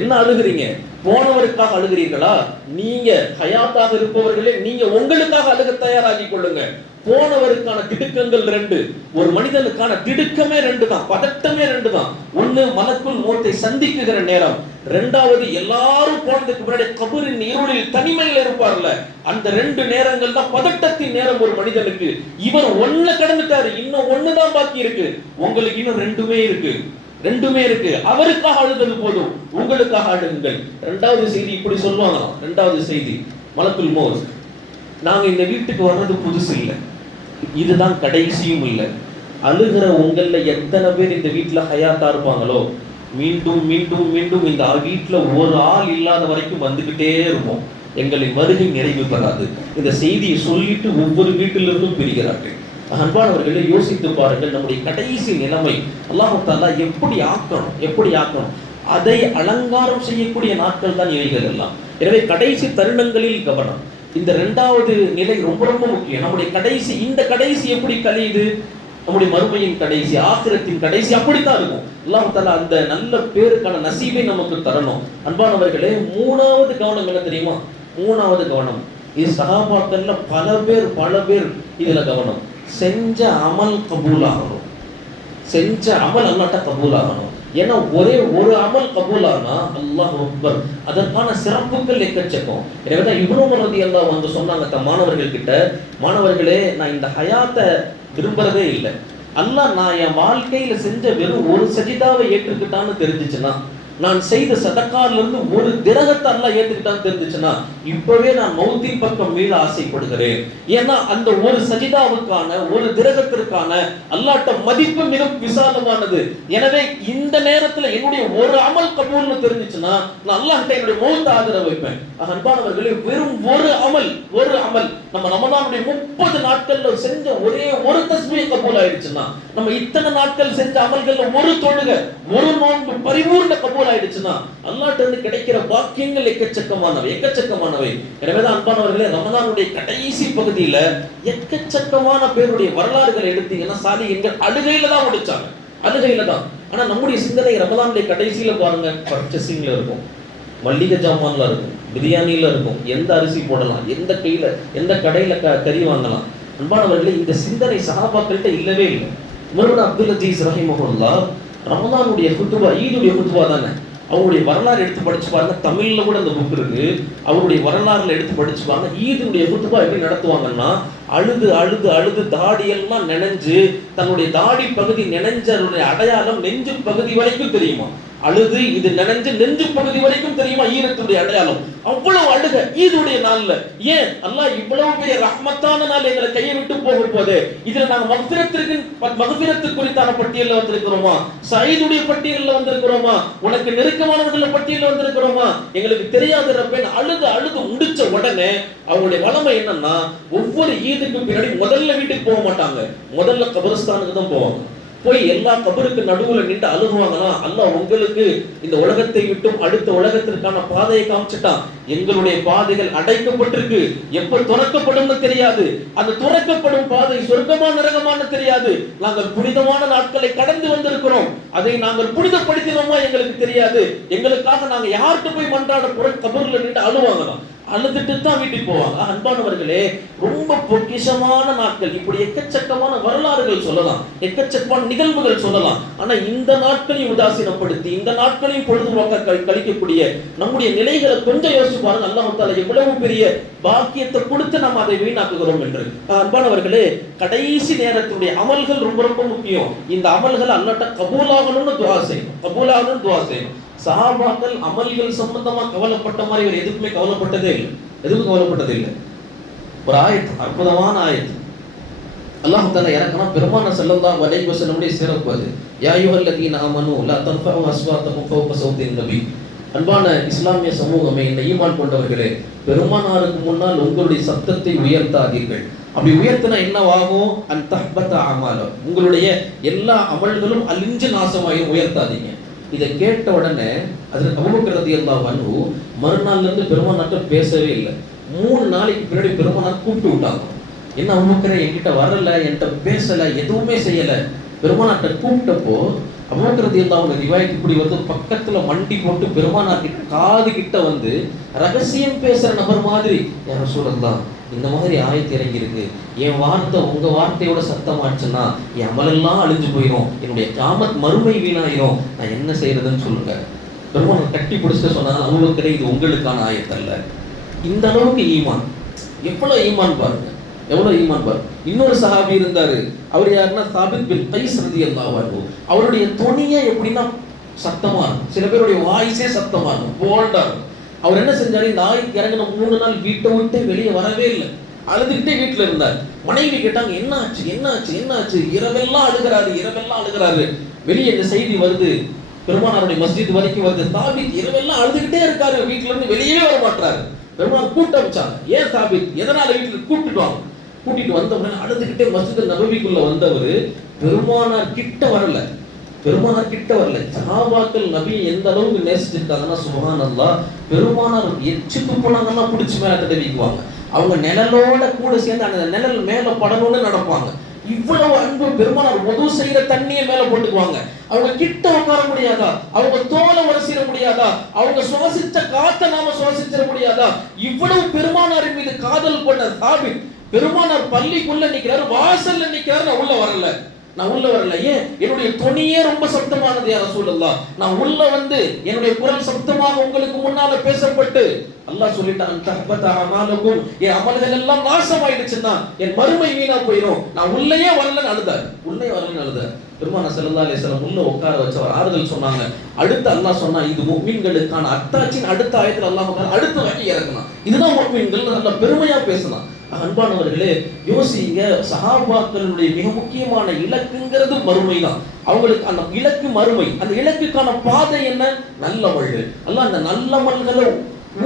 என்ன அழுகிறீங்க? போனவருக்காக அழுகிறீர்களா? நீங்க ஹயாத்தாக இருப்பவர்களே, நீங்க உங்களுக்காக அழுக தயாராகி கொள்ளுங்க. போனவருக்கான திடுக்கங்கள் 2. ஒரு மனிதனுக்கான திடுக்கமே 2 தான், பதட்டமே 2 தான். ஒண்ணு மலக்குல் மௌத்தை சந்திக்குகிற நேரம், 2வது எல்லாரும் போனதுக்கு முன்னாடி கபரின் இருளில் தனிமையில் இருப்பார்ல, அந்த 2 நேரங்கள் தான் பதட்டத்தின் நேரம் ஒரு மனிதனுக்கு. இவர் 1 கடந்துட்டாரு, இன்னும் 1 தான் பாக்கி இருக்கு. உங்களுக்கு இன்னும் 2மே இருக்கு, 2மே இருக்கு. அவருக்காக அழுதது போதும், உங்களுக்காக அழுங்கள். 2வது செய்தி இப்படி சொல்லுவாங்க. 2வது செய்தி மலக்குல் மௌத், நாங்க இந்த வீட்டுக்கு வர்றது புதுசு இல்லை, இதுதான் கடைசியும் இல்லை. அழுகிற உங்கள எத்தனை பேர் இந்த வீட்டுல ஹயாத்தா இருப்பாங்களோ, மீண்டும் மீண்டும் மீண்டும் இந்த வீட்டுல ஒரு ஆள் இல்லாத வரைக்கும் வந்துகிட்டே இருப்போம், எங்களின் வருகை நிறைவு பெறாது. இந்த செய்தியை சொல்லிட்டு ஒவ்வொரு வீட்டிலிருந்தும் பிரிகிறார்கள். அன்பானவர்களை யோசித்து பாருங்கள், நம்முடைய கடைசி நிலைமை அல்லாஹ் தஆலா எப்படி ஆக்கணும், அதை அலங்காரம் செய்யக்கூடிய நாட்கள் தான் இவைகள் எல்லாம். எனவே கடைசி தருணங்களில் கவனம். இந்த 2வது நிலை ரொம்ப ரொம்ப முக்கியம். நம்முடைய கடைசி, இந்த கடைசி எப்படி கழியுது? நம்முடைய மறுமையின் கடைசி, ஆகிரத்தின் கடைசி அப்படித்தான் இருக்கும். அல்லாஹ் தஆலா அந்த நல்ல பேருக்கான நசீபை நமக்கு தரணும். அன்பானவர்களே, 3வது கவனம் என்ன தெரியுமா? 3வது கவனம், இது சஹாபாக்கள்ல பல பேர் இதுல கவனம். செஞ்ச அமல் கபூலாகணும், செஞ்ச அமல் அல்லாஹ்ட்ட கபூலாகணும். ஏன்னா ஒரே ஒரு அமல் கபூலானா அல்லாஹ் அக்பர், அதற்கான சிறப்புகள் எக்கச்சக்கம். எனவே தான் இப்னு உமர் ரலியல்லாஹு அன்ஹு சொன்னாங்க தம் மாணவர்கள் கிட்ட, மாணவர்களே, நான் இந்த ஹயாத்தை விரும்புறதே இல்லை, அல்லாஹ் நான் என் வாழ்க்கையில செஞ்ச வெறும் ஒரு சஜிதாவை ஏற்றுக்கிட்டான்னு தெரிஞ்சிச்சுன்னா நான் செய்த சதக்கால இருந்து ஒரு திரகத்தை அல்லாஹ் ஏத்துக்கிட்டான்னு தெரிஞ்சுச்சுன்னா இப்பவே நான் மௌத்தின் பக்கம் மீள ஆசைப்படுகிறேன். ஏன்னா அந்த ஒரு சஜிதாவுக்கான ஒரு திரகத்திற்கான அல்லாஹ்ட்ட மதிப்பு மிக விசாலமானது. எனவே இந்த நேரத்துல என்னுடைய ஒரு அமல் கபூல்னு தெரிஞ்சுச்சுன்னா நான் அல்லாஹ்ட்ட என்னுடைய மௌத் ஆதரவு வைப்பேன். அன்பானவர்களே, வெறும் ஒரு அமல் நம்ம ரமலானுடைய 30 நாட்கள்ல செஞ்ச ஒரே ஒரு தஸ்பீஹ் கபூல் ஆயிடுச்சுன்னா, நம்ம இத்தனை நாட்கள் செஞ்ச அமல்கள்ல ஒரு தொழுகை ஒரு நோன்பு பரிபூர்ண கபூல் ஆயிடுச்சுன்னா அல்லாஹ்ட்ட இருந்து கிடைக்கிற பாக்கியங்கள் எக்கச்சக்கமானவை. எனவேதான் அன்பானவர்களே, ரமலானுடைய கடைசி பகுதியில எக்கச்சக்கமான பேருடைய வரலாறுகளை எடுத்தீங்கன்னா சாலிஹீன்கள் அழுகையில தான் முடிச்சாங்க, அழுகையில தான். ஆனா நம்முடைய சிந்தனை ரமலானுடைய கடைசியில பாருங்க, பர்ச்சேசிங்ல இருக்கும், மல்லிகை ஜாமான்ல இருக்கும், பிரியாணியில இருக்கும், எந்த அரிசி போடலாம், எந்த கடையில கறி வாங்கலாம். அன்பானவர்களே, இந்த சிந்தனை சஹாபாக்கள்கிட்ட இல்லவே இல்லை. உமர் அப்துல் அஜீஸ் ரஹிமஹுல்லாஹ் ரமலானுடைய குத்துபா, ஈதுடைய குத்துபா தானே, அவருடைய வரலாறு எடுத்து படிச்சு பாருங்க. தமிழ்ல கூட அந்த புக் இருக்கு. அவருடைய வரலாறுல எடுத்து படிச்சு பாருங்க. ஈதுடைய குத்துபா எப்படி நடத்துவாங்கன்னா, அழுது தாடியெல்லாம் நனைஞ்சு, தன்னுடைய தாடி பகுதி நனைஞ்ச அடையாளம் நெஞ்சு பகுதி வரைக்கும் தெரியுமா, அழுது இது நனைஞ்சு நெஞ்சு பகுதி வரைக்கும் தெரியுமா ஈரத்துடைய அடையாளம். அவ்வளவு அழுக ஈதுடைய நாள்ல. ஏன் அல்லாஹ் இவ்வளவு பெரிய ரஹ்மத்தான நாள் எங்களை கையை விட்டு போக போது, இதுல நாங்க மக்ஃபிரத்து குறித்தான பட்டியல்ல வந்திருக்கிறோமா, சயீதுடைய பட்டியல்ல வந்திருக்கிறோமா, உனக்கு நெருக்கமானவர்கள் பட்டியல்ல வந்திருக்கிறோமா, எங்களுக்கு தெரியாத ரப்பேன் அழுது முடிச்ச உடனே அவங்களுடைய வளமை என்னன்னா, ஒவ்வொரு ஈதுக்கு பின்னாடி முதல்ல வீட்டுக்கு போக மாட்டாங்க, முதல்ல கபரிஸ்தானுக்கு தான் போவாங்க. போய் எல்லா கபருக்கு நடுவுல நின்று அழுகுவாங்கன்னா, அல்லாஹ் உங்களுக்கு இந்த உலகத்தை விட்டும் அடுத்த உலகத்திற்கான பாதையை காமிச்சிட்டான். எங்களுடைய பாதைகள் அடைக்கப்பட்டிருக்கு, எப்ப துறக்கப்படும் தெரியாது, அந்த துறக்கப்படும் பாதை சொர்க்கமா நரகமான தெரியாது. நாங்கள் புனிதமான நாட்களை கடந்து வந்திருக்கிறோம், அதை நாங்கள் புனிதப்படுத்தினோமா எங்களுக்கு தெரியாது. எங்களுக்காக நாங்க யார்கிட்ட போய் மன்றாட கபர்ல நின்று அழுவாங்களாம், அழுதுட்டு தான் வீட்டுக்கு போவாங்க. அன்பானவர்களே, ரொம்ப பொக்கிஷமான நாட்கள். இப்படி எக்கச்சக்கமான வரலாறுகள் சொல்லலாம், எக்கச்சக்கமான நிகழ்வுகள் சொல்லலாம். ஆனா இந்த நாட்களையும் உதாசீனப்படுத்தி இந்த நாட்களையும் பொழுதுபோக்க கழிக்கக்கூடிய நம்முடைய நிலைகளை கொஞ்சம் யோசிச்சு பாருங்க. அல்லாஹ் தஆலா எவ்வளவு பெரிய பாக்கியத்தை கொடுத்து நம்ம அதை வீணாக்குகிறோம் என்று. அன்பானவர்களே, கடைசி நேரத்துடைய அமல்கள் ரொம்ப ரொம்ப முக்கியம். இந்த அமல்கள் அல்லாஹ்ட்ட கபூலாகணும்னு துஆ செய்யணும். சஹாபாக்கள் அமல்கள் சம்பந்தமா கவலைப்பட்ட மாதிரி இவர் எதுக்குமே கவலைப்பட்டதே இல்லை. ஒரு ஆயத், அற்புதமான ஆயத் அல்லாஹ் தஆலா இறக்குனா பெருமானார் ஸல்லல்லாஹு அலைஹி வஸல்லமுடைய சிறப்பு அது. யா அய்யுஹல்லதீன ஆமனூ லா தர்ஃபஉ அஸ்வாத்தகும் ஃபௌக ஸௌத்தின் நபி. அன்பான இஸ்லாமிய சமூகமே, இந்த ஈமான் கொண்டவர்களே, பெருமானாருக்கு முன்னால் உங்களுடைய சத்தத்தை உயர்த்தாதீர்கள். அப்படி உயர்த்தினா என்னவாகும்? அன் தஹ்பத அமாலும், உங்களுடைய எல்லா அமல்களும் அழிஞ்சு நாசமாயும். உயர்த்தாதீங்க. இதை கேட்ட உடனே அதற்கு அபூபக்கர் ரலியல்லாஹு அன்ஹு மறுநாள்ல இருந்து பெருமானார்ட்ட பேசவே இல்லை. 3 நாளைக்கு பின்னாடி பெருமானார் கூப்பிட்டு விட்டாங்க. என்ன அபூபக்கரே, என்கிட்ட வரல, என்கிட்ட பேசல, எதுவுமே செய்யல. பெருமானார்ட்ட கூப்பிட்டப்போ அபூபக்கர் ரலியல்லாஹு அன்ஹு ரிவாயத் இப்படி வந்து பக்கத்துல மண்டி போட்டு பெருமானார் கிட்ட காது கிட்ட வந்து ரகசியம் பேசுற நபர் மாதிரி, யா ரசூலல்லாஹ், இந்த மாதிரி ஆயத்து இறங்கி இருக்கு, என் வார்த்தை உங்க வார்த்தையோட சத்தமாச்சுன்னா என் அமலெல்லாம் அழிஞ்சு போயிடும், என்னுடைய காமத் மறுமை வீணாயிரும், நான் என்ன செய்யறதுன்னு சொல்லுங்க. பெருமானார் கட்டி பிடிச்சிட்டு சொன்னாங்க, அபூபக்கரே, இது உங்களுக்கான ஆயத்து அல்ல. இந்த அளவுக்கு ஈமான், எவ்வளவு ஈமான் பாருங்க. இன்னொரு சஹாபி இருந்தாரு, அவர் யாருன்னா சாபித் பின் கைஸ் ரலியல்லாஹு அன்ஹு. அவருடைய தொனியே எப்படின்னா சத்தமா இருக்கும், சில பேருடைய வாய்ஸே சத்தமா இருக்கும், போல்டா இருக்கும். அவர் என்ன செஞ்சாரு, இந்த ஆயத்து இறங்கின 3 நாள் வீட்டை விட்டு வெளியே வரவே இல்லை, அழுதுகிட்டே வீட்டுல இருந்தார். மனைவி கேட்டாங்க, என்னாச்சு, இரவெல்லாம் அழுகிறாரு. வெளியே இந்த செய்தி வருது, பெருமானாருடைய மஸ்ஜித் வரைக்கும் வருது, சாபித் இரவெல்லாம் அழுதுகிட்டே இருக்காரு, வீட்டுல இருந்து வெளியே வர மாட்டாரு. பெருமானார் கூப்பிட்டு வச்சாங்க, ஏன் சாபித், எதனால வீட்டுல கூட்டிட்டு வந்த உடனே அழுதுகிட்டே மஸ்ஜித் நபவிக்குள்ள வந்தவர் பெருமானார் கிட்ட வரல. சஹாபாக்கள் நபியை எந்த அளவுக்கு நேசிச்சிருக்காங்கன்னா, சுப்ஹானல்லாஹ், பெருமானார் எச்சு துப்புனாங்கன்னா பிடிச்சி மேல தடவிக்குவாங்க. அவங்க நிழலோட கூட சேர்ந்து அந்த நிழல் மேல படணும்னு நடப்பாங்க. இவ்வளவு அன்பு. பெருமானார் உது செய்யற தண்ணியை மேல போட்டுக்குவாங்க. அவங்க கிட்ட உட்கார முடியாதா, அவங்க தோலை உரசிட முடியாதா, அவங்க சுவாசிச்ச காத்த நாம சுவாசிச்சிட முடியாதா? இவ்வளவு பெருமானாரின் மீது காதல் கொண்ட சாபித் பெருமானார் பள்ளிக்குள்ள நிக்கிறாரு, வாசல்ல நிக்கிறாரு, நான் உள்ள வரல. ஏன்? என்னுடைய தொனியே ரொம்ப சப்தமானது, யா ரசூலல்லாஹ், நான் உள்ள வந்து என்னுடைய குரல் சப்தமாக உங்களுக்கு முன்னால பேசப்பட்டு அல்லாஹ் சொல்லிட்டான், தஹ்பத அமாலுக்கும், என் அமல்கள் எல்லாம் நாசமாயிடுச்சுன்னா என் மறுமை வீணா போயிடும், நான் உள்ளே வரலன்னு அழுதார். பெருமானார் ஸல்லல்லாஹு அலைஹி வஸல்லம் உள்ள உட்கார வச்சு அவர் ஆறுதல் சொன்னாங்க. அடுத்து அல்லாஹ் சொன்னா இது முஃமின்களுக்கான அத்தாட்சியின் அடுத்த ஆயத்துல அல்லாஹ் அடுத்து வகை இறக்கணும். இதுதான் முஃமின்கள் நல்ல பெருமையா பேசலாம். அன்பானவர்களே, யோசிங்க, சஹாபாக்களுடைய மிக முக்கியமான இலக்குங்கிறது மறுமை தான். அவங்களுக்கு அந்த இலக்கு மறுமை. அந்த இலக்குக்கான பாதை என்ன? நல்லமல்கள். அல்லாஹ் அந்த நல்லமல்களை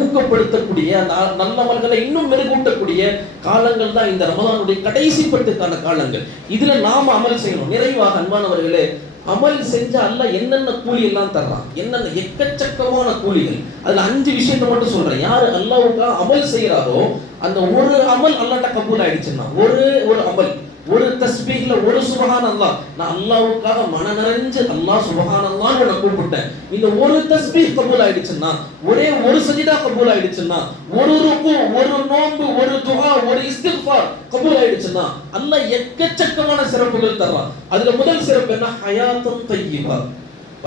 ஊக்கப்படுத்தக்கூடிய, நல்லமல்களை இன்னும் மெருகூட்டக்கூடிய காலங்கள் தான் இந்த ரமதானுடைய கடைசி பத்துக்கான காலங்கள். இதுல நாம அமல் செய்யணும். நிறைவாக அன்பானவர்களே, அமல் செஞ்ச அல்லாஹ் என்னென்ன கூலி எல்லாம் தர்றான், என்னென்ன எக்கச்சக்கமான கூலிகள். அதுல 5 விஷயத்தை மட்டும் சொல்றேன். யாரு அல்லாஹ்வுக்காக அமல் செய்யறாரோ அந்த ஒரு அமல் அல்லாஹ்ட்ட கபூல் ஆயிடுச்சுன்னா, ஒரு அமல், ஒரு தஸ்பீஹ்ல ஒரு சுப்ஹானல்லாஹ், நான் அல்லாஹ்வுக்காக மன நிறைஞ்சு அல்லாஹ் சுப்ஹானல்லாஹ்னு நான் கூப்பிட்டேன், இந்த ஒரு தஸ்பீஹ் கபூல் ஆயிடுச்சுன்னா, ஒரே ஒரு சஜிதா கபூல் ஆயிடுச்சுன்னா, ஒரு ருக்கு, ஒரு நோன்பு, ஒரு துஆ, ஒரு இஸ்திக்ஃபார் கபூல் ஆயிடுச்சுன்னா அல்லாஹ் எக்கச்சக்கமான சிறப்புகள் தர்றான். அதுல முதல் சிறப்பு என்ன? ஹயாத்துன் தய்யிபா,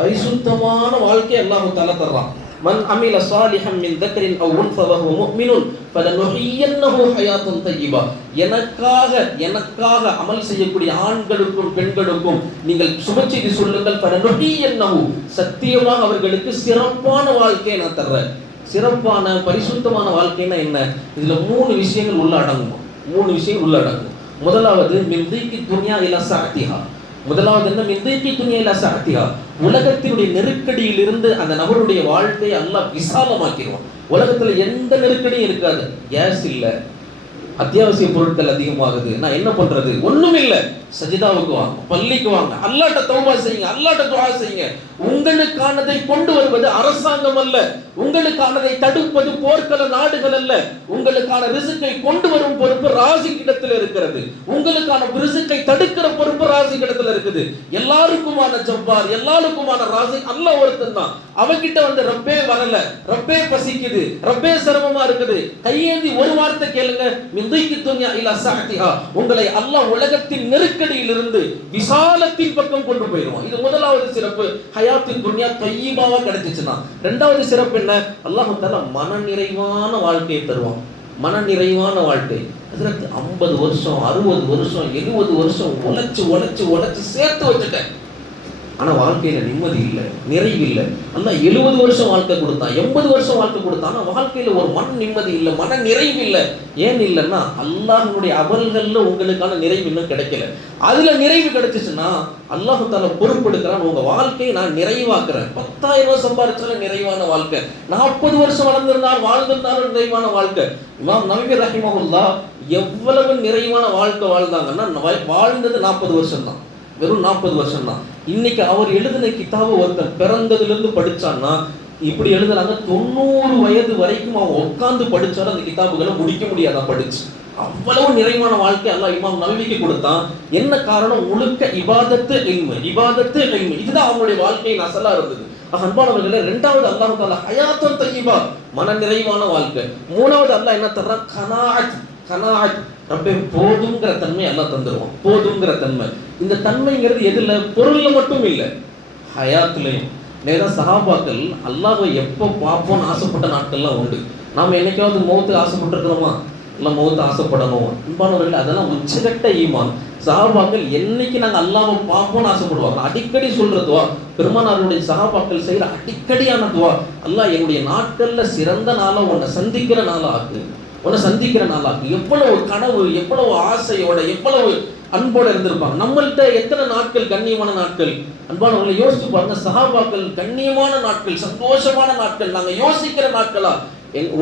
பரிசுத்தமான வாழ்க்கை அல்லாஹ் தஆலா தர்றான். மன் அமில சாலிஹன் மின் தக்ரின் அவ் உன்ஸா வஹுவ முஃமினுன் ஃபலனுஹியன்னஹு ஹயாத்துன் தய்யிபா. எனக்காக அமல் செய்யக்கூடிய ஆண்களுக்கும் பெண்களுக்கும் நீங்கள் சுபச்செய்தி சொல்லுங்கள். ஃபலனுஹியன்னஹு, சத்தியமாக அவர்களுக்கு சிறப்பான வாழ்க்கையை நான் தர்றேன். சிறப்பான பரிசுத்தமான வாழ்க்கைனா என்ன? இதுல 3 விஷயங்கள் உள்ள அடங்கும். 3 விஷயங்கள் உள்ள அடங்கும். முதலாவது மின் தீக்கி துன்யா இலா சஅதிஹா. முதலாவது என்ன? மின் தீக்கி துன்யா இலா சஅதிஹா. உலகத்தினுடைய நெருக்கடியில் இருந்து அந்த நபருடைய வாழ்க்கையை அல்லாஹ் விசாலமாக்கிடுவான். உலகத்துல எந்த நெருக்கடியும் இருக்காது. கேஸ் இல்ல, அத்தியாவசிய பொருட்கள் அதிகமாகுது, நான் என்ன பண்றது? ஒண்ணும் இல்ல. சஜிதாவுக்கு வாங்க, பள்ளிக்கு வாங்க, அல்லாஹ்ட்ட தௌபா செய்யுங்க, அல்லாஹ்ட்ட துஆ செய்யுங்க. உங்களுக்கானதை கொண்டு வருவது அரசாங்கம் அல்ல, உங்களுக்கானதை தடுப்பது போர்க்கள நாடுகள் அல்ல. உங்களுக்கான ரிஸ்கை கொண்டு வரும் பொறுப்பு ராசிக்கிடத்தில் இருக்கிறது. உங்களுக்கான ரிஸ்கை தடுக்கிற பொறுப்பு ராசிக்கிடத்தில் இருக்குது. எல்லாருக்குமான ஜப்பார், எல்லாருக்குமான ராசி அல்லாஹ் ஒருத்தன் தான். அவகிட்ட வந்து ரப்பே வரல, ரப்பே பசிக்குது, ரப்பே சிரமமா இருக்குது, கையேந்தி ஒரு வார்த்தை கேளுங்க. மின்தைக்கு துன்யா இலா சஅதிஹா. உங்களை அல்லாஹ் உலகத்தின் நெருக்கடியிலிருந்து விசாலத்தின் பக்கம் கொண்டு போயிடுவான். இது முதலாவது சிறப்பு. ஹயாத்தின் துன்யா தய்யிபாவா கிடைச்சுச்சுன்னா. இரண்டாவது சிறப்பு என்ன? அல்லாஹ் தஆலா மனநிறைவான வாழ்க்கையை தருவான். மனநிறைவான வாழ்க்கை. அதற்கு 50 வருஷம் 60 வருஷம் 70 வருஷம் உழைச்சு சேர்த்து வச்சுட்டேன், ஆனா வாழ்க்கையில நிம்மதி இல்லை, நிறைவு இல்லை. அல்லாஹ் 70 வருஷம் வாழ்க்கை கொடுத்தான், 80 வருஷம் வாழ்க்கை கொடுத்தான், ஆனா வாழ்க்கையில ஒரு மன நிம்மதி இல்லை, மன நிறைவு இல்லை. ஏன் இல்லைன்னா அல்லாஹ்வுடைய அமல்கள்ல உங்களுக்கான நிறைவு இன்னும் கிடைக்கல. அதுல நிறைவு கிடைச்சிச்சுன்னா அல்லாஹ் தஆலா பொறுப்பெடுக்கிறான், உங்க வாழ்க்கையை நான் நிறைவாக்குறேன். 10,000 ரூபாய் சம்பாதிச்சாலும் நிறைவான வாழ்க்கை, 40 வருஷம் வாழ்ந்திருந்தாலும் நிறைவான வாழ்க்கை. இமாம் நவவி ரஹிமஹுல்லாஹ் எவ்வளவு நிறைவான வாழ்க்கை வாழ்ந்தாங்கன்னா வாழ்ந்தது 40 வருஷம் தான், வெறும் 40 வருஷம் தான். இன்னைக்கு அவர் எழுதின கிதாபு ஒருத்தன் பிறந்ததுலேருந்து படிச்சான்னா இப்படி எழுதுறாங்க, 90 வயது வரைக்கும் அவன் உட்கார்ந்து படிச்சாலும் அந்த கிதாபுகளை முடிக்க முடியாதான் படிச்சு. அவ்வளவு நிறைவான வாழ்க்கை அல்லாஹ் இமாம் நவவிக்கு கொடுத்தான். என்ன காரணம்? முழுக்க இபாதத்து இல்மு. இதுதான் அவங்களுடைய வாழ்க்கையின் அசலா இருந்தது. அன்பானவர்களே, இரண்டாவது அல்லாஹ் தஆலா ஹயாத்துன் தய்யிபா, மன நிறைவான வாழ்க்கை. மூணாவது அல்லாஹ் என்ன தர்றான்? கனாஅத், ரப்பே போதுங்கிற தன்மை அல்லாஹ் தந்துருவான். போதுங்கிற தன்மை. இந்த தன்மைங்கிறது எதுல? பொருள்ல மட்டும் இல்லை, ஹயாத்துலையும். நேரா சஹாபாக்கள் அல்லாஹ்வை எப்போ பார்ப்போம்னு ஆசைப்பட்ட நாட்கள்லாம் உண்டு. நாம் என்னைக்காவது மௌத்துக்கு ஆசைப்பட்டிருக்கிறோமா? இல்லை, மௌத்து ஆசைப்படணும். அன்பானவர்கள், அதெல்லாம் உச்சகட்ட ஈமான். சஹாபாக்கள் என்னைக்கு நாங்கள் அல்லாஹ்வை பார்ப்போம்னு ஆசைப்படுவாங்க. அடிக்கடி சொல்ற துவா, பெருமானாருடைய சஹாபாக்கள் செய்யற அடிக்கடியான துவா, அல்லாஹ் என்னுடைய நாட்கள்ல சிறந்த நாளா உன்னை சந்திக்கிற நாளா ஆக்கு, உன்னை சந்திக்கிற நாளாக்கு. எவ்வளவு கனவு, எவ்வளவு ஆசையோட, எவ்வளவு அன்போட இருந்திருப்பாங்க. நம்மள்கிட்ட எத்தனை நாட்கள் கண்ணியமான நாட்கள்? அன்பானவர்களை யோசிச்சு பாருங்க. சஹாபாக்கள் கண்ணியமான நாட்கள், சந்தோஷமான நாட்கள், நாங்க யோசிக்கிற நாட்களா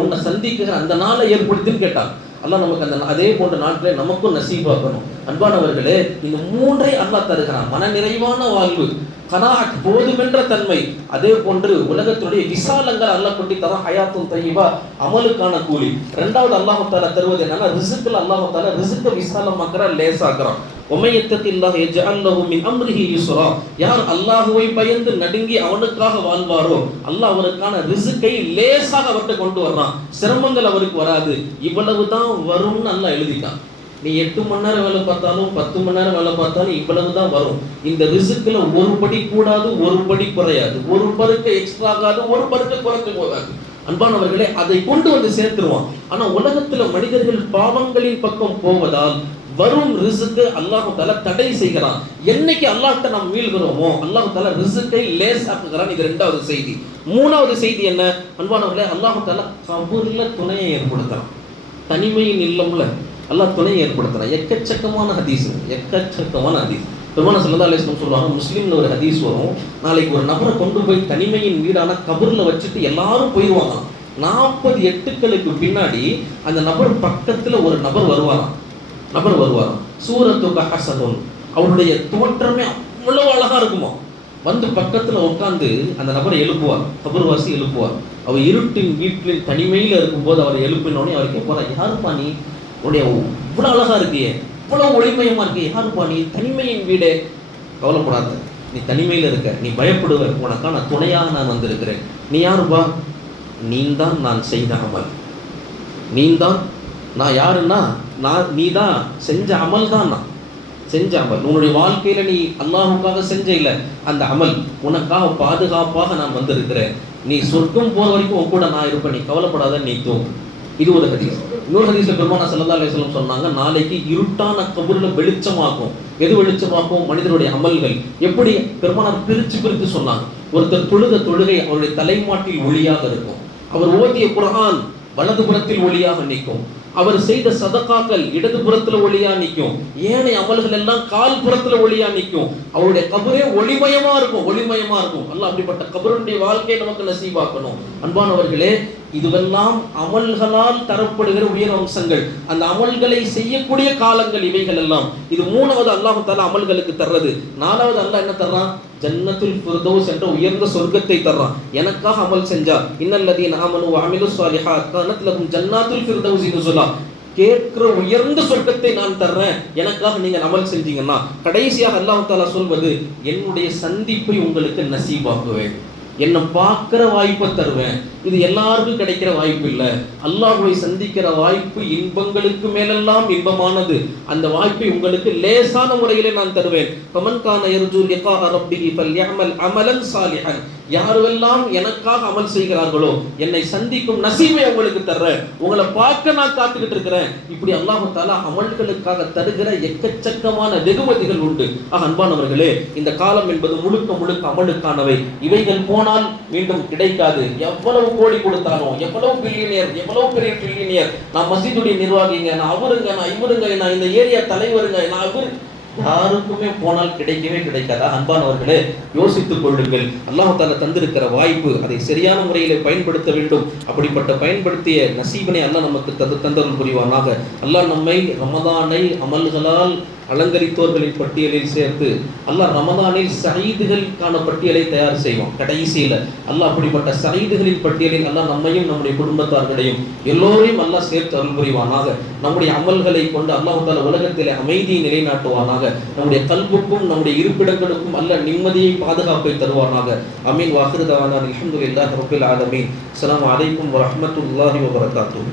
உன்னை சந்திக்கிற அந்த நாளை ஏற்படுத்தின்னு கேட்டாங்க. அல்லாஹ் நமக்கு அந்த அதே போன்ற நாட்களை நமக்கும் நசீபாக்கணும். அன்பானவர்களே, இந்த 3ஐ அல்லாஹ் தருகிறான். மன நிறைவான வாழ்வு, கனாஅத், போதுமென்ற தன்மை, அதே போன்று உலகத்துடைய விசாலங்கள் அல்லாஹ் கொட்டி தரான். ஹயாத்துன் தய்யிபா, அமலுக்கான கூலி. இரண்டாவது அல்லாஹ் தஆலா தருவது என்னன்னா ரிஸ்க்ல அல்லாஹ் தஆலா ரிஸ்கை விசாலமாக்குறான், லேசாக்குறான். உமையத்தகில்லாஹ் யஜ்அல் லஹு மின் அம்ரிஹி யுஸ்ரா. யார் அல்லாஹ்வை பயந்து நடுங்கி அவனுக்காக வாழ்வாரோ அல்லாஹ் அவருக்கான ரிஸ்கை லேசாக அவர்கிட்ட கொண்டு வர்றான். சிரமங்கள் அவருக்கு வராது. இவ்வளவுதான் வரும்னு அல்லாஹ் எழுதிட்டான். நீ 8 மணி நேரம் வேலை பார்த்தாலும் 10 மணி நேரம் வேலை பார்த்தாலும் இவ்வளவுதான் வரும். இந்த ரிஸ்க்ல ஒரு படி கூடாது, ஒரு படி குறையாது, ஒரு பருக்க எக்ஸ்ட்ரா ஆகாது, ஒரு பருக்க குறைஞ்சு போகாது. அன்பானவர்களே, அதை கொண்டு வந்து சேர்த்துருவான். ஆனா உலகத்துல மனிதர்கள் பாவங்களின் பக்கம் போவதால் வரும் ரிஸ்க்கு அல்லாஹ் தஆலா தடை செய்கிறான். என்னைக்கு அல்லாஹ்ட்ட நாம் மீள்கிறோமோ அல்லாஹ் தஆலா ரிஸ்கை லேசாக்குகிறான். இது இரண்டாவது செய்தி. மூணாவது செய்தி என்ன அன்பானவர்களே, அல்லாஹ் தஆலா கபூர்ல துணையை ஏற்படுத்துறான். தனிமையின் இல்லம்ல அல்லாஹ் துணையை ஏற்படுத்துறான். எக்கச்சக்கமான ஹதீஸ். பெருமானார் ஸல்லல்லாஹு அலைஹி வஸல்லம் சொல்லுவாங்க, முஸ்லிம்ல ஒரு ஹதீஸ் வரும், நாளைக்கு ஒரு நபரை கொண்டு போய் தனிமையின் வீடான கபூர்ல வச்சுட்டு எல்லாரும் போயிடுவாங்க. 40 எட்டுக்களுக்கு பின்னாடி அந்த நபர் பக்கத்துல ஒரு நபர் வருவாராம். சூரத்துக ஹஸனுன், அவருடைய தோற்றமே அவ்வளவு அழகா இருக்குமா. வந்து பக்கத்துல உட்கார்ந்து அந்த நபரை எழுப்புவார், கபர்வாசி எழுப்புவார். அவர் இருட்டின் வீட்டில் தனிமையில் இருக்கும்போது அவரை எழுப்பினோடனே அவர் கேட்பாரா, யாருப்பா நீ, உன்னுடைய இவ்வளவு அழகா இருக்கியே, இவ்வளவு ஒளிமயமா இருக்கே, யாருப்பா நீ, தனிமையின் வீடே, கவலைப்படாத, நீ தனிமையில இருக்க, நீ பயப்படுவ, உனக்கான துணையாக நான் வந்திருக்கிறேன். நீ யாருப்பா, நீதான் நான் செய்த அமல், நீதான் நான் யாருன்னா நீ தான் செஞ்ச அமல் தான், நான் செஞ்ச அமல், உன்னுடைய வாழ்க்கையில நீ அல்லாஹ்வுக்காக செஞ்ச இல்ல அந்த அமல், உனக்காக பாதுகாப்பாக நான் வந்திருக்கிறேன். நீ சொர்க்கம் போற வரைக்கும் உன் கூட நான் இருப்பேன், நீ கவலைப்படாத, நீ தூங்கு. இது ஒரு ஹதீஸ். இன்னொரு ஹதீஸ்ல பெருமானார் ஸல்லல்லாஹு அலைஹி வஸல்லம் சொன்னாங்க, நாளைக்கு இருட்டான கபூர்ல வெளிச்சமாக்கும். எது வெளிச்சமாக்கும்? மனிதனுடைய அமல்கள். எப்படி? பெருமானார் பிரித்து சொன்னாங்க. ஒருத்தர் தொழுகை அவருடைய தலைமாட்டில் ஒளியாக இருக்கும். அவர் ஓதிய குர்ஆன் வலதுபுறத்தில் ஒளியாக நிற்கும். அவர் செய்த சதகாக்கள் இடதுபுறத்துல ஒளியா நிற்கும். ஏனைய அமல்கள் எல்லாம் கால் புறத்துல ஒளியா நிற்கும். அவருடைய கபரே ஒளிமயமா இருக்கும். அல்லாஹ் அப்படிப்பட்ட கபருடைய வாழ்க்கையை நமக்கு நசீபாக்கணும். அன்பானவர்களே, இதுவெல்லாம் அமல்களால் தரப்படுகிற உயர் அம்சங்கள். அந்த அமல்களை செய்யக்கூடிய காலங்கள் இவைகள் எல்லாம். இது மூணாவது அல்லாஹ் தஆலா அமல்களுக்கு தர்றது. நாலாவது அல்லாஹ் என்ன தர்றான்? ஜன்னத்துல் ஃபிர்தௌஸ் என்ற உயர்ந்த சொர்க்கத்தை தர்றான். எனக்காக அமல் செஞ்சா, இன்னல்லதீன ஆமனு வ அமிலுஸ் ஸாலிஹாத் கானத் லஹும் ஜன்னாத்துல் ஃபிர்தௌஸி நுஸுலா, கேட்கிற உயர்ந்த சொர்க்கத்தை நான் தர்றேன் எனக்காக நீங்க அமல் செஞ்சீங்கன்னா. கடைசியாக அல்லாஹ் தஆலா சொல்வது, என்னுடைய சந்திப்பை உங்களுக்கு நசீபாக்குவேன், என்னை பார்க்கிற வாய்ப்பை தருவேன். இது எல்லாருக்கும் கிடைக்கிற வாய்ப்பு இல்லை. அல்லாஹ்வை சந்திக்கிற வாய்ப்பு இன்பங்களுக்கு மேலெல்லாம் இன்பமானது. அந்த வாய்ப்பை உங்களுக்கு லேசான முறையிலே நான் தருவேன். ஃபமன் கான யர்ஜூ லிகா ரப்பிஹி ஃபல்யஅமல் அமலன் சாலிஹன், யாரெல்லாம் எனக்காக அமல் செய்கிறார்களோ என்னை சந்திக்கும் நசீபை உங்களுக்கு தர்றேன், உங்களை பார்க்க நான் காத்துக்கிட்டு இருக்கிறேன். இப்படி அல்லாஹ் தஆலா அமல்களுக்காக தருகிற எக்கச்சக்கமான வெகுமதிகள் உண்டு. அன்பானவர்களே, இந்த காலம் என்பது முழுக்க அமலுக்கானவை. இவைகள் போனால் மீண்டும் கிடைக்காது. எவ்வளவு கோடி கொடுத்தாலும், எவ்வளவு பில்லியனியர், எவ்வளவு பெரிய ட்ரில்லியனியர், நான் மஸ்ஜிதுடைய நிர்வாகிங்க, நான் அவருங்க, நான் இவருங்க, நான் இந்த ஏரியா தலைவருங்க, நான் அவர், யாருக்குமே போனால் கிடைக்கவே கிடைக்காதா? அன்பானவர்களே, யோசித்துக் கொள்ளுங்கள். அல்லாஹ் தஆலா தந்திருக்கிற வாய்ப்பு, அதை சரியான முறையில் பயன்படுத்த வேண்டும். அப்படிப்பட்ட பயன்படுத்திய நசீபனை அல்லாஹ் நமக்கு தந்தருள் புரிவானாக. அல்லாஹ் நம்மை ரமதானை அமல்களால் அலங்கரித்தோர்களின் பட்டியலில் சேர்த்து அல்லாஹ் ரமதானில் சயீதுகளுக்கான பட்டியலை தயார் செய்வோம். கடைசியில் அல்லாஹ் அப்படிப்பட்ட சயீதுகளின் பட்டியலில் அல்லாஹ் நம்மையும் நம்முடைய குடும்பத்தார்களையும் எல்லோரையும் அல்லாஹ் சேர்த்து அருள் புரிவானாக. நம்முடைய அமல்களை கொண்டு அல்லாஹ் தஆலா உலகத்திலே அமைதியை நிலைநாட்டுவானாக. நம்முடைய கல்புக்கும் நம்முடைய இருப்பிடங்களுக்கும் அல்லாஹ் நிம்மதியை, பாதுகாப்பை தருவானாக. ஆமீன். வாஹிரு தஅவானா அல்ஹம்துலில்லாஹி ரப்பில் ஆலமீன். அஸ்ஸலாமு அலைக்கும் வரஹ்மத்துல்லாஹி வபரகாத்துஹு.